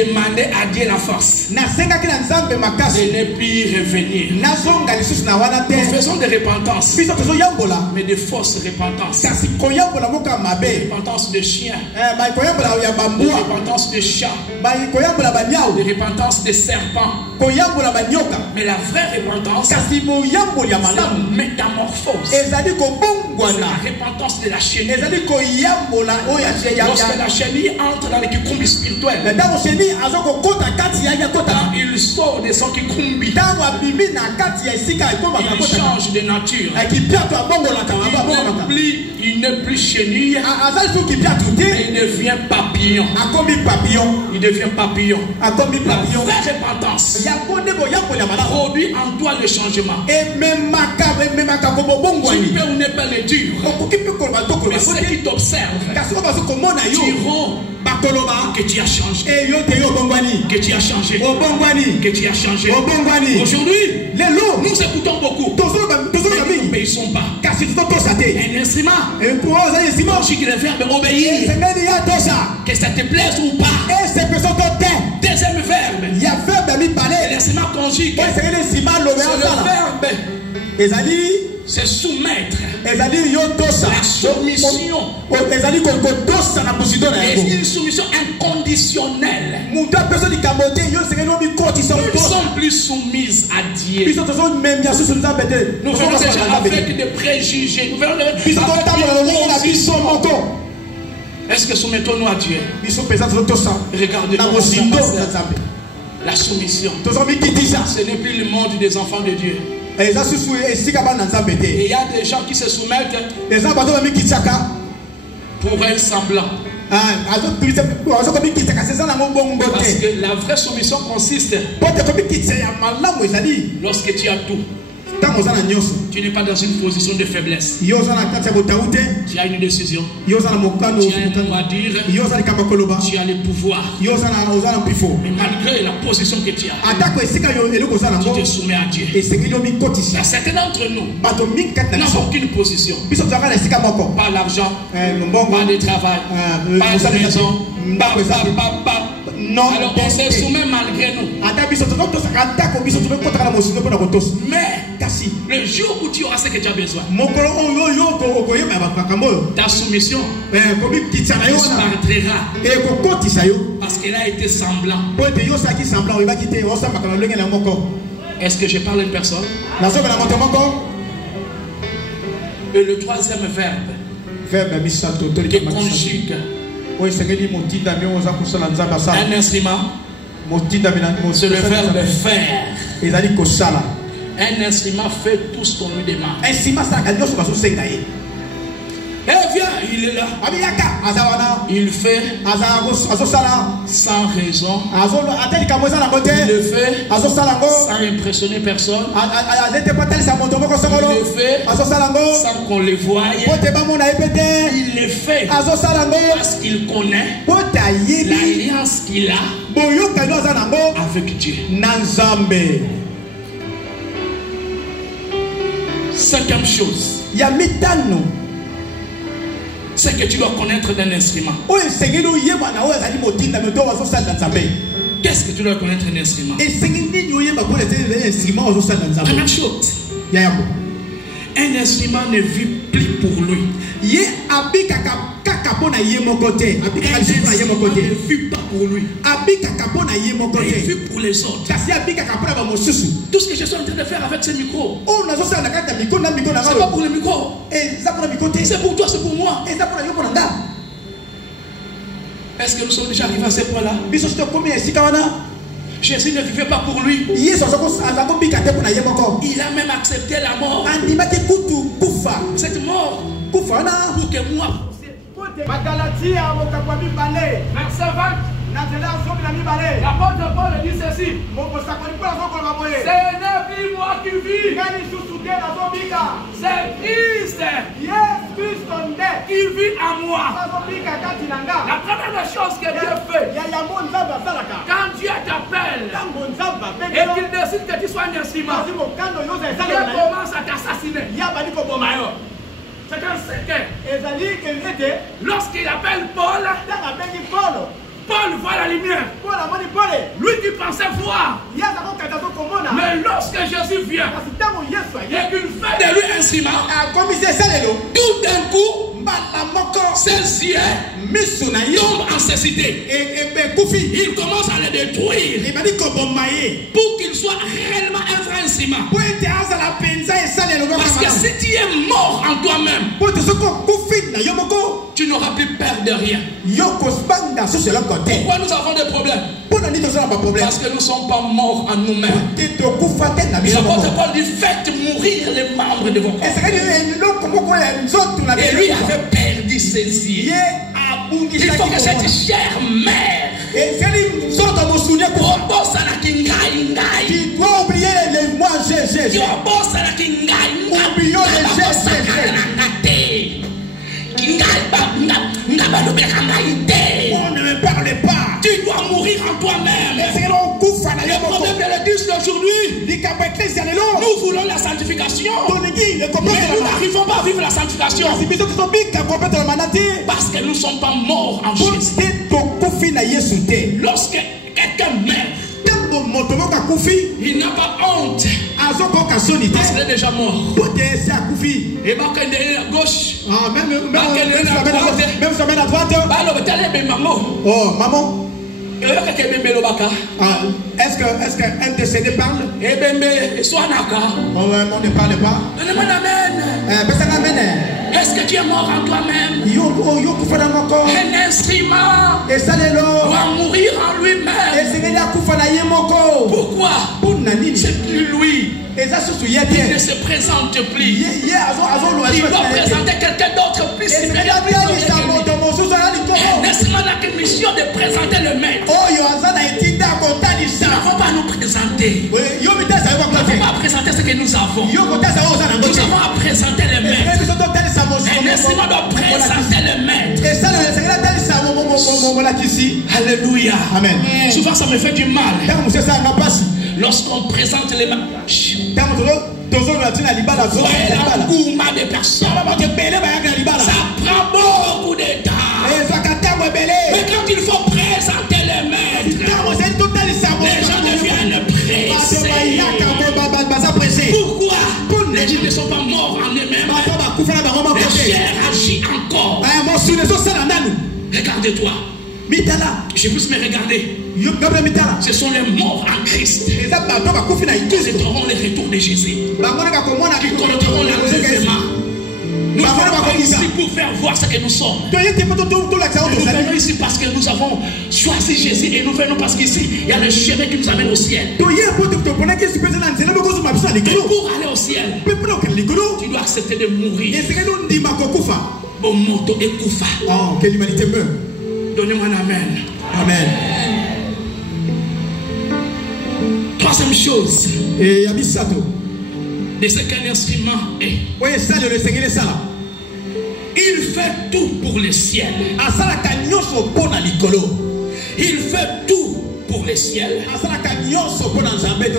demander à Dieu la force de ne plus revenir. Nous faisons des repentances, mais de fausses repentances. Des repentances de chiens, des repentances de chats, des repentances de serpents. Mais la vraie repentance, c'est une métamorphose. C'est la repentance de la chenille. Lorsque la chenille entre dans les kikumbi spirituels, quand il sort de son kikumbi, il change de nature. Il n'est plus chenille, mais il devient papillon. Il devient papillon. La vraie repentance produit en toi le changement. Tu peux ou ne pas le dire, mais ceux qui t'observent diront que tu as changé, que tu as changé, que tu as changé. Aujourd'hui, nous écoutons beaucoup, mais nous n'obéissons pas. Un instrument, conjugue le verbe obéir, que ça te plaise ou pas. Deuxième verbe, l'instrument conjugue, c'est le verbe se soumettre. La soumission est une soumission inconditionnelle. Nous ne sommes plus soumises à Dieu. Nous venons déjà avec des préjugés. Nous venons avec est-ce que soumettons-nous à Dieu? Regardez comment ça passe. La soumission, ce n'est plus le monde des enfants de Dieu. Et il y a des gens qui se soumettent pour un semblant. Parce que la vraie soumission consiste lorsque tu as tout. Tu n'es pas dans une position de faiblesse. Tu as une décision. Tu as un mot à dire. Tu as le pouvoir. Mais malgré la position que tu as, tu te soumets à Dieu. Certains d'entre nous n'ont aucune position. Pas l'argent, pas de travail, pas de maison, pas. Non, alors on se soumet malgré nous. Mais le jour où tu auras ce que tu as besoin, ta soumission disparaîtra parce qu'elle a été semblant. Est-ce que je parle à une personne? Et le troisième verbe qui conjugue un instrument, c'est le verbe faire. Un instrument fait tout ce qu'on lui demande. Eh viens, il est là. Il fait sans raison. Il le fait sans impressionner personne. Il le fait sans qu'on le voie. Il le fait parce qu'il connaît l'alliance qu'il a avec Dieu. Cinquième chose, c'est que tu dois connaître d'un instrument. Qu'est-ce que tu dois connaître d'un instrument? Première chose, un instrument ne vit plus pour lui. Un instrument ne vit pas pour lui. Il vit pour les autres. Tout ce que je suis en train de faire avec ce micro, c'est pas pour le micro. C'est pour toi, c'est pour moi. Est-ce que nous sommes déjà arrivés à ce point-là? Jésus ne vivait pas pour lui. Il a même accepté la mort. Cette mort Pour que moi. Verset 20. L'apôtre Paul dit ceci. Ce n'est plus moi qui vis. C'est Christ qui vit en moi. La première chose que Dieu fait, quand Dieu t'appelle et qu'il décide que tu sois un instrument, Dieu commence à t'assassiner. C'est un secret. Lorsqu'il appelle Paul, Paul voit la lumière. Lui qui pensait voir. Mais lorsque Jésus vient et qu'il fait de lui un instrument, tout d'un coup, ses yeux tombent en cécité. Il commence à le détruire pour qu'il soit réellement un vrai instrument. Parce que si tu es mort en toi-même, tu n'auras plus peur de rien. Pourquoi nous avons des problèmes? Parce que nous ne sommes pas morts en nous-mêmes. Et l'apôtre Paul dit: faites mourir les membres de vos corps. Et lui avait perdu ses yeux. Il faut que cette chère mère tu dois oublier les mois on ne me parle pas. Tu dois mourir en toi-même. Le problème de l'église d'aujourd'hui, nous voulons la sanctification, mais nous n'arrivons pas à vivre la sanctification parce que nous ne sommes pas morts en Jésus. Lorsque quelqu'un meurt, il n'a pas honte parce qu'il est déjà mort. Et à gauche, même sa main à droite. Oh, maman. Est-ce qu'un décédé parle? Oh, on ne parle pas. Est-ce que tu es mort en toi-même? Un instrument doit mourir en lui-même. Pourquoi? C'est plus lui. Il ne se présente plus. Il doit présenter quelqu'un d'autre plus supérieur. Un instrument n'a qu'une mission de présenter le maître. Nous n'avons pas à nous présenter. Nous n'avons pas à présenter ce que nous avons. Nous avons à présenter le maître. Un instrument doit présenter le maître. Alléluia. Amen. Souvent ça me fait du mal lorsqu'on présente les mariages. Voyez l'engouement des personnes. Ça prend beaucoup de temps. Mais quand il faut présenter le maître, les gens deviennent pressés. Pourquoi? Les gens ne sont pas morts en eux-mêmes. La chair agit encore. Regardez-toi. Je puisse me regarder. Ce sont les morts en Christ qui connaîtront le retour de Jésus, qui connaîtront l'enlèvement. Nous sommes ici pour faire voir ce que nous sommes. Nous venons ici parce que nous avons choisi Jésus et nous venons parce qu'ici il y a le chemin qui nous amène au ciel. Et pour aller au ciel, tu dois accepter de mourir. Bon moto et koufa. Oh, que l'humanité meurt. Donnez-moi un amen. Amen. Troisième chose. De ce qu'un instrument est. Il fait tout pour le ciel. Il fait tout pour le ciel.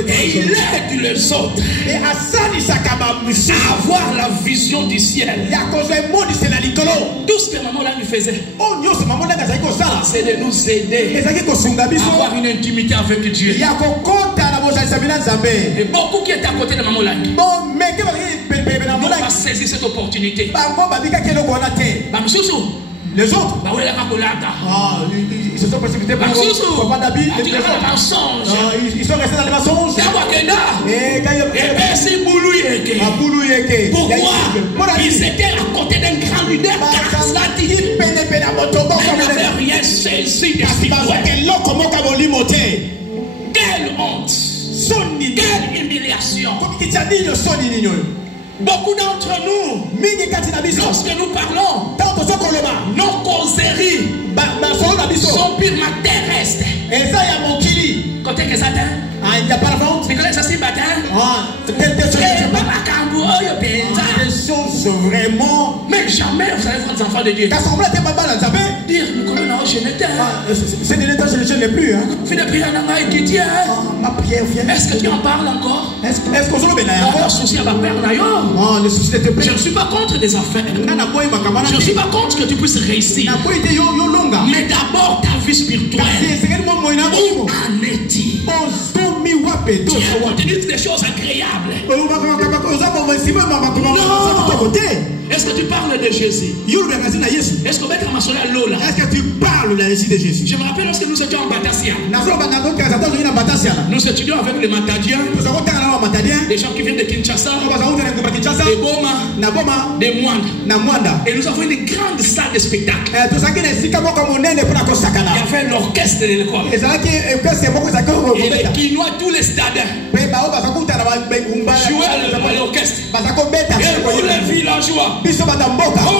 Et il aide les autres à avoir la vision du ciel. Tout ce que maman là nous faisait, c'est de nous aider à avoir une intimité avec Dieu. Et beaucoup qui étaient à côté de maman là n'ont pas saisi cette opportunité. Les autres, ils se sont précipités pour mensonge. Ils sont restés dans les mensonges. Pourquoi? Ils étaient à côté d'un grand leader. Ils n'avaient rien saisi de ce qu'il voulait. Quelle honte! Quelle humiliation! Beaucoup d'entre nous, lorsque nous parlons, nos causeries sont purement terrestres. Côté que ça ça c'est des choses vraiment. Mais jamais vous allez voir des enfants de Dieu dire c'est de l'état, je ne l'ai plus. Est-ce que tu en parles encore? Est-ce que je ne suis pas contre des affaires. Je ne suis pas contre que tu puisses réussir. Mais d'abord ta vie spirituelle. Où en est-il? Tu as des choses agréables. Est-ce que tu parles de Jésus? Est-ce que tu parles de Jésus? Je me rappelle lorsque nous étions en Batassia. Nous étudions avec les Matadiens, des gens qui viennent de Kinshasa, des Boma, des Mwanda. Et nous avons une grande salle de spectacle. Il y avait l'orchestre de l'école. Et les Kinois, tous les stades jouaient à l'orchestre. Et pour les villageois, on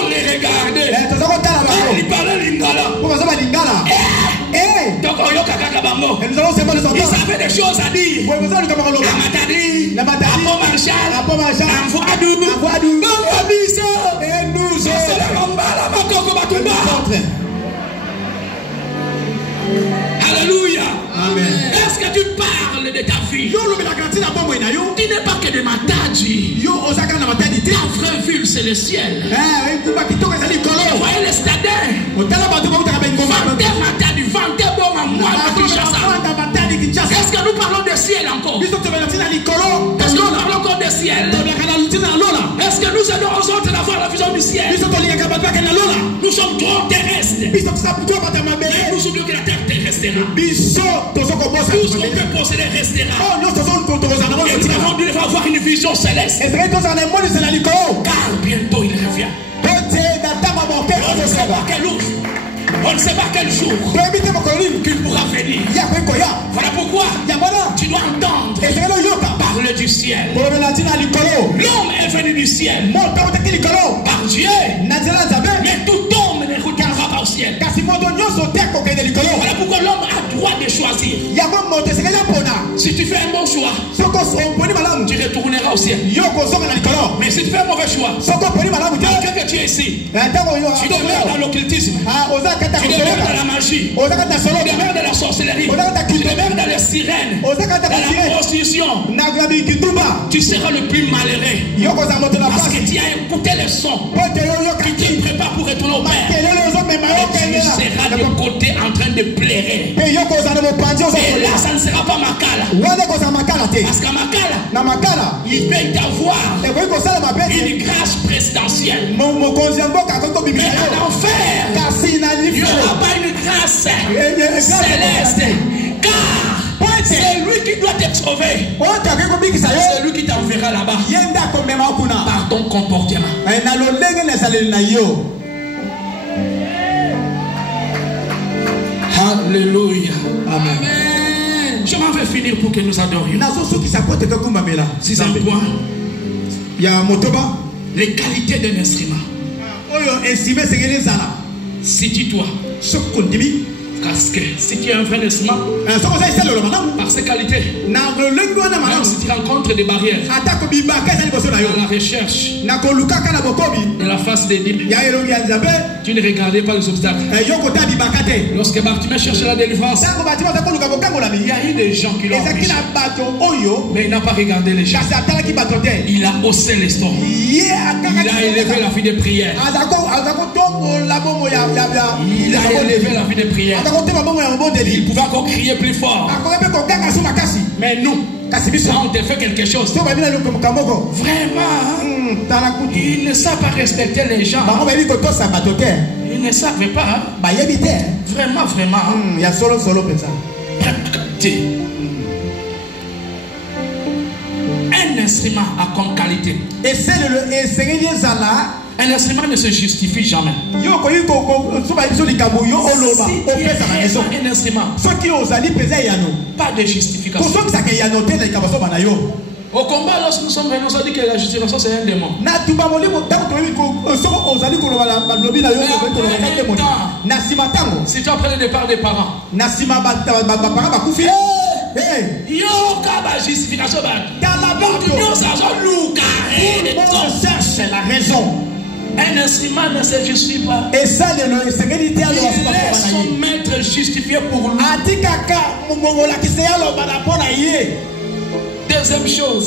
les regardait. Ils parlaient lingala. Ils avaient des choses à dire. Alléluia. Amen. Est-ce que tu parles de ta vie? Tu n'es pas que de Matadi. Ta vraie ville, c'est le ciel. Vous voyez les stadins. Matadi, est-ce que nous parlons de ciel encore? Est-ce que nous parlons encore de ciel? Est-ce que nous aidons aux autres d'avoir la vision du ciel? Nous sommes trop terrestres. Nous oublions que la terre restera. Tout ce qu'on peut posséder restera. Et nous avons dû avoir une vision céleste. Car bientôt il revient. On ne sait pas quel jour qu'il pourra venir. Voilà pourquoi tu dois entendre parler du ciel. L'homme est venu du ciel par Dieu. Mais tout homme ne retournera pas au ciel. Voilà pourquoi l'homme a droit de choisir. Si tu fais un bon choix, tu retourneras au ciel. Mais si tu fais un mauvais choix, quelqu'un que tu es ici, tu demeures dans l'occultisme, tu demeures dans la magie, tu demeures dans la sorcellerie, tu demeures dans les sirènes, dans la prostitution, tu seras le plus malheureux. Parce que tu as écouté le son qui te prépare pour retourner au Père. Et tu seras de côté en train de pleurer. Et là, ça ne sera pas Makala. Parce qu'à Makala, il peut y avoir une grâce présidentielle. Mais en enfer, il n'y aura pas une grâce céleste. Car c'est lui qui doit te sauver. C'est lui qui t'enverra là-bas par ton comportement. Alléluia. Amen. Je m'en vais finir pour que nous adorions. C'est un point. Les qualités d'un instrument. Situe-toi. Parce que si tu es un vrai instrument, par ses qualités, même si tu rencontres des barrières dans la recherche de la face des dîmes, tu ne regardais pas les obstacles. Lorsque Bartimée cherchait la délivrance, il y a eu des gens qui l'ont empêché, mais il n'a pas regardé les gens. Il a haussé les sons. Il a élevé la vie de prière. Il a élevé la vie de prière. Il pouvait encore crier plus fort. Mais nous, quand on te fait quelque chose, vraiment, ils ne savent pas respecter les gens. Ils ne savent pas. Vraiment, vraiment. Un instrument a comme qualité. Un instrument ne se justifie jamais. Si tu es un instrument, pas de justification. Au combat, lorsque nous sommes venus, on a dit que la justification c'est un démon. Mais après un temps, si tu as pris le départ des parents, on cherche la raison. Un instrument ne se justifie pas. Et ça, il laisse son maître justifié pour lui. Deuxième chose,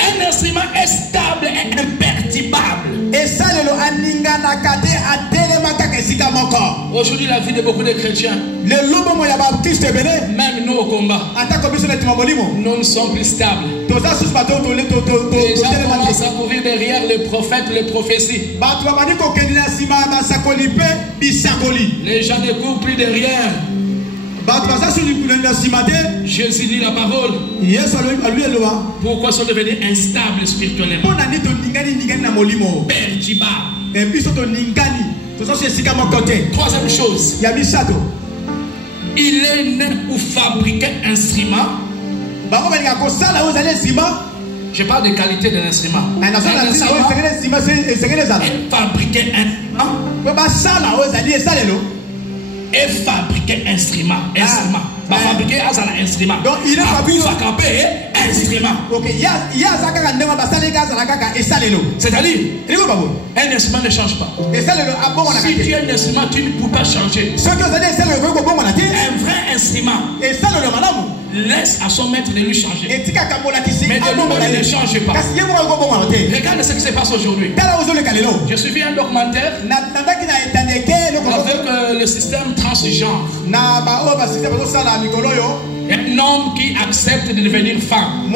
un instrument est stable et imperturbable. Et ça, aujourd'hui, la vie de beaucoup de chrétiens, même nous au combat, nous ne sommes plus stables. Les gens commencent à courir derrière les prophètes, les prophéties. Les gens ne courent plus derrière. Jésus dit la parole. Pourquoi sont devenus instables spirituellement? Troisième chose, il est né pour fabriquer un instrument. Je parle de qualité de l'instrument. Fabriquer un instrument. Et fabriquer instrument. Fabriquer un instrument. Donc il est fabriqué un instrument. C'est-à-dire, un instrument ne change pas. Si tu es un instrument, tu ne peux pas changer. Un vrai instrument laisse à son maître de lui changer. Mais de lui-même ne change pas. Regarde ce qui se passe aujourd'hui. Je suivis un documentaire avec le système transgenre. Un homme qui accepte de devenir femme,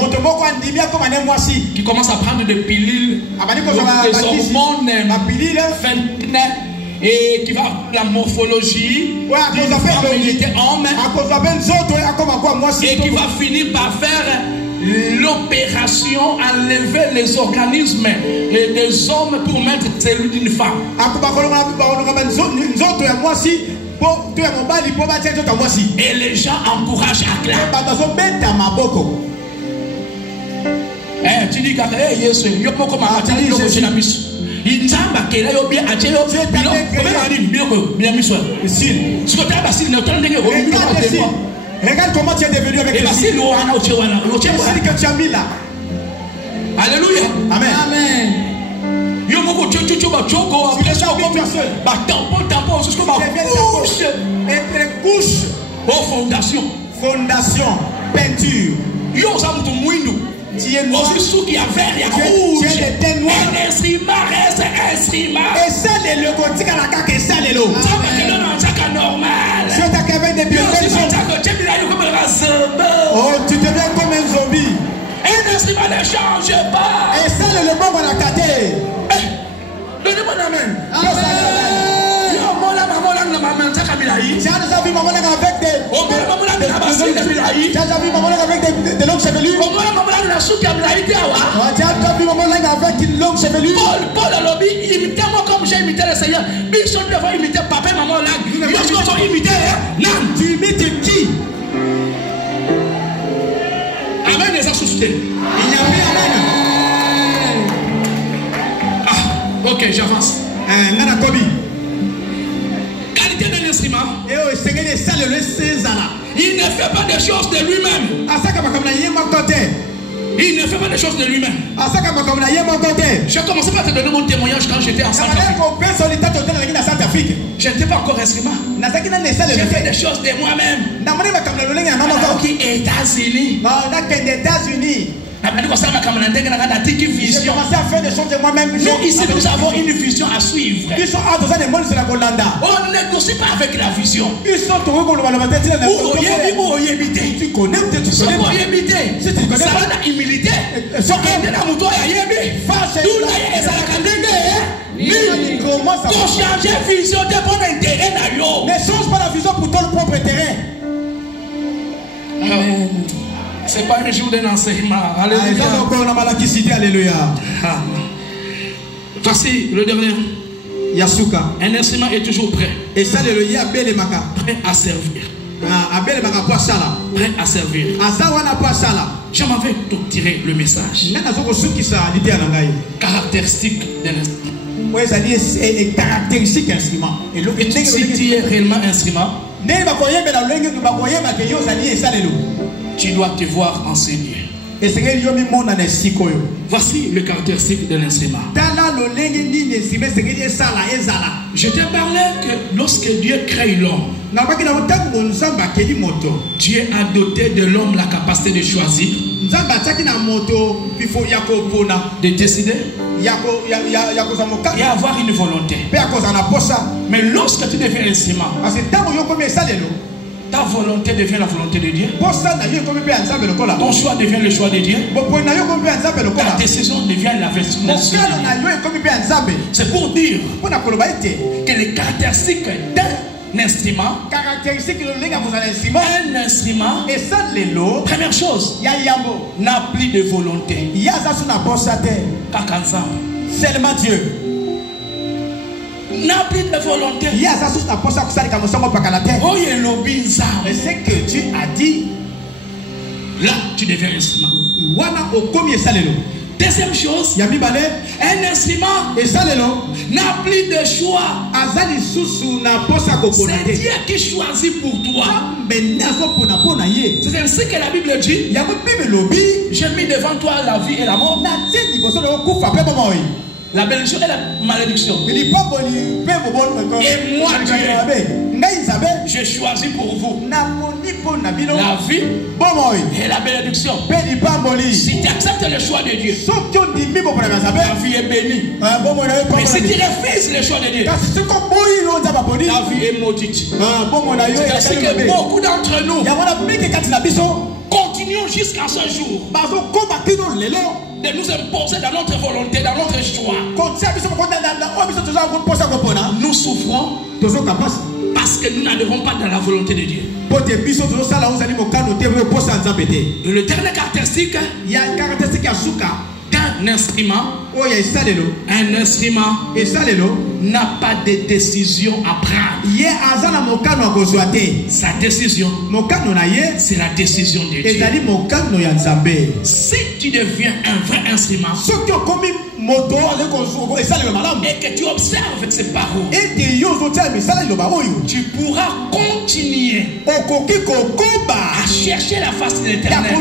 qui commence à prendre des pilules, des hormones féminines, et qui va la morphologie, homme, et qui va finir par faire l'opération, enlever les organismes des hommes pour mettre celui d'une femme. Et les gens encouragent à clair. Tu dis que regarde comment tu es devenu avec le style. Que tu as mis là. Alléluia. Amen. Amen. Fondation, peinture. Tu es noir. Tu es un instrument reste un instrument. Et ça, le gothique à la caque et ça, le lot. Normal. Oh, tu deviens comme un zombie. Un instrument ne change pas. Et ça, le bon on a caté. Donnez-moi un amen. Tu as déjà vu maman avec des longues chevelures. Tu as déjà vu maman avec une longue chevelure. Paul a lobby, imitez-moi comme j'ai imité le Seigneur. Bishop devrait imiter papa et maman là. Tu imites qui? Amen, les associés. Il n'y a plus amen. Ok, j'avance. Qualité de l'instrument. Il ne fait pas des choses de lui-même. Il ne fait pas des choses de lui-même. J'ai commencé par te donner mon témoignage quand j'étais en Centrafrique. Je n'étais pas encore instrument. J'ai fait des choses de moi-même. États-Unis. J'ai commencé à faire des choses de moi-même. Nous, ici, nous avons une vision à suivre. On ne négocie pas avec la vision. Tu connais peut-être. Ça va la humilité. Pour changer vision de bon intérêt. Ne change pas la vision pour ton propre intérêt. Amen. C'est pas un jour d'un enseignement. Alléluia. Voici le dernier. Yasuka. Un instrument est toujours prêt. Et ça, le prêt à servir. prêt à servir. Je m'en vais te tirer le message. Caractéristique d'un instrument. Si tu es réellement instrument, tu dois te voir enseigner. Voici le caractéristique de l'instrument. Je te parlais que lorsque Dieu crée l'homme, Dieu a doté de l'homme la capacité de choisir, de décider et avoir une volonté. Mais lorsque tu deviens instrument, ta volonté devient la volonté de Dieu. Ton choix devient le choix de Dieu. Ta décision devient la décision de Dieu. C'est pour dire que les caractéristiques d'un instrument, un instrument, première chose, n'a plus de volonté. Seulement Dieu n'a plus de volonté. Mais c'est que tu as dit, là tu deviens instrument. Deuxième chose, un instrument n'a plus de choix. C'est Dieu qui choisit pour toi. C'est ainsi que la Bible dit, j'ai mis devant toi la vie et la mort, la bénédiction et la malédiction. Et moi, Dieu, j'ai choisi pour vous la vie et la bénédiction. Si tu acceptes le choix de Dieu, la vie est bénie. Mais si tu refuses le choix de Dieu, la vie est maudite. C'est ainsi que beaucoup d'entre nous continuons jusqu'à ce jour de nous imposer dans notre volonté, dans notre choix. Nous souffrons parce que nous n'adhérons pas dans la volonté de Dieu. Et le dernier caractéristique d'un instrument, un instrument n'a pas de décision à prendre. Sa décision, c'est la décision de Dieu. Si tu deviens un vrai instrument et que tu observes ces paroles, tu pourras continuer à chercher la face de l'Éternel,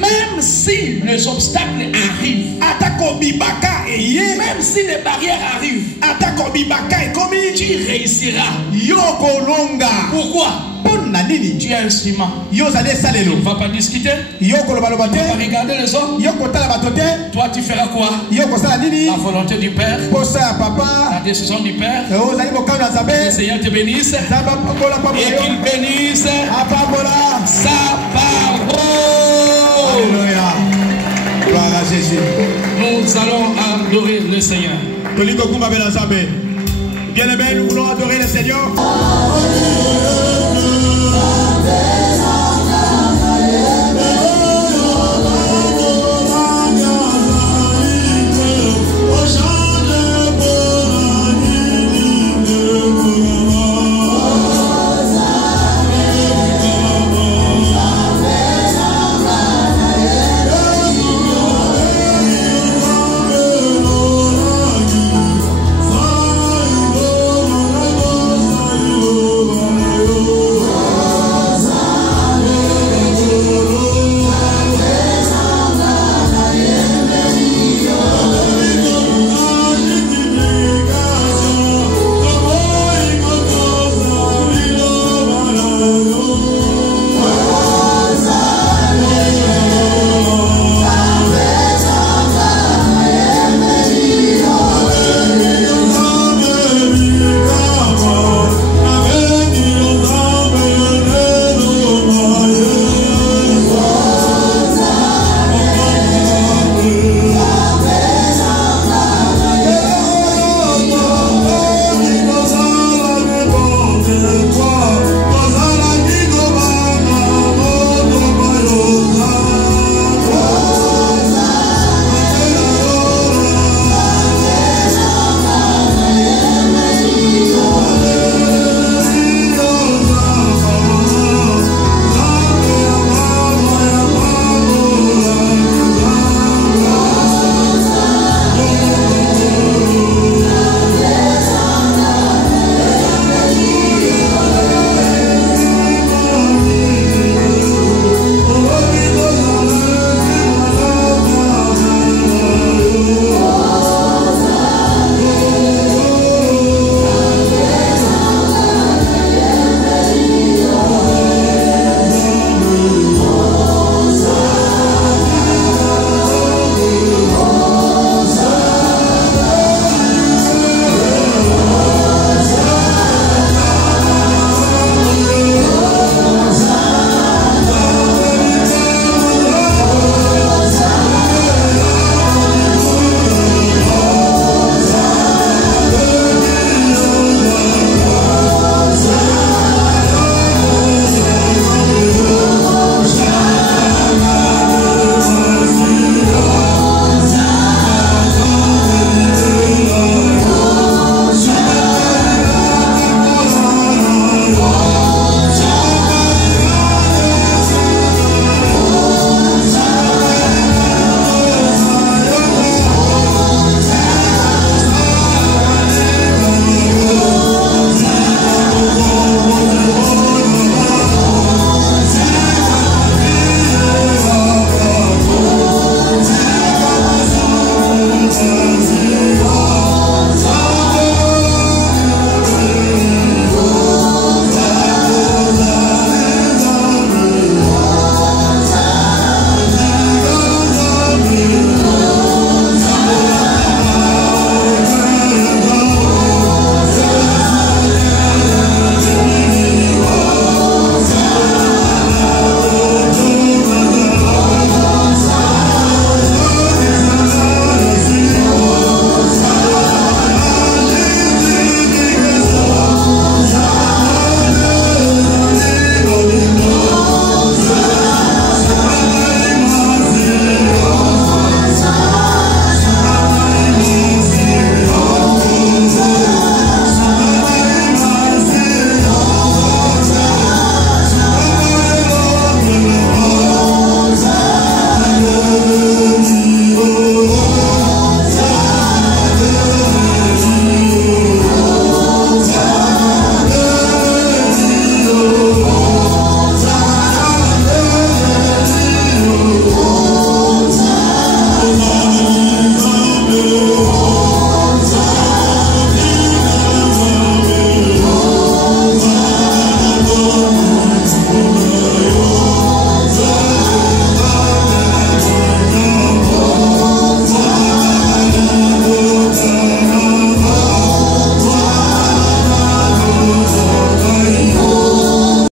même si les obstacles arrivent, même si les barrières arrivent, tu réussiras. Pourquoi? Tu es un instrument. Tu ne vas pas discuter. Tu ne vas pas regarder les hommes. Toi, tu feras quoi? La volonté du Père, la décision du Père. Que le Seigneur te bénisse et qu'il bénisse sa parole. Gloire à Jésus. Nous allons adorer le Seigneur. Bien aimé, nous voulons adorer le Seigneur.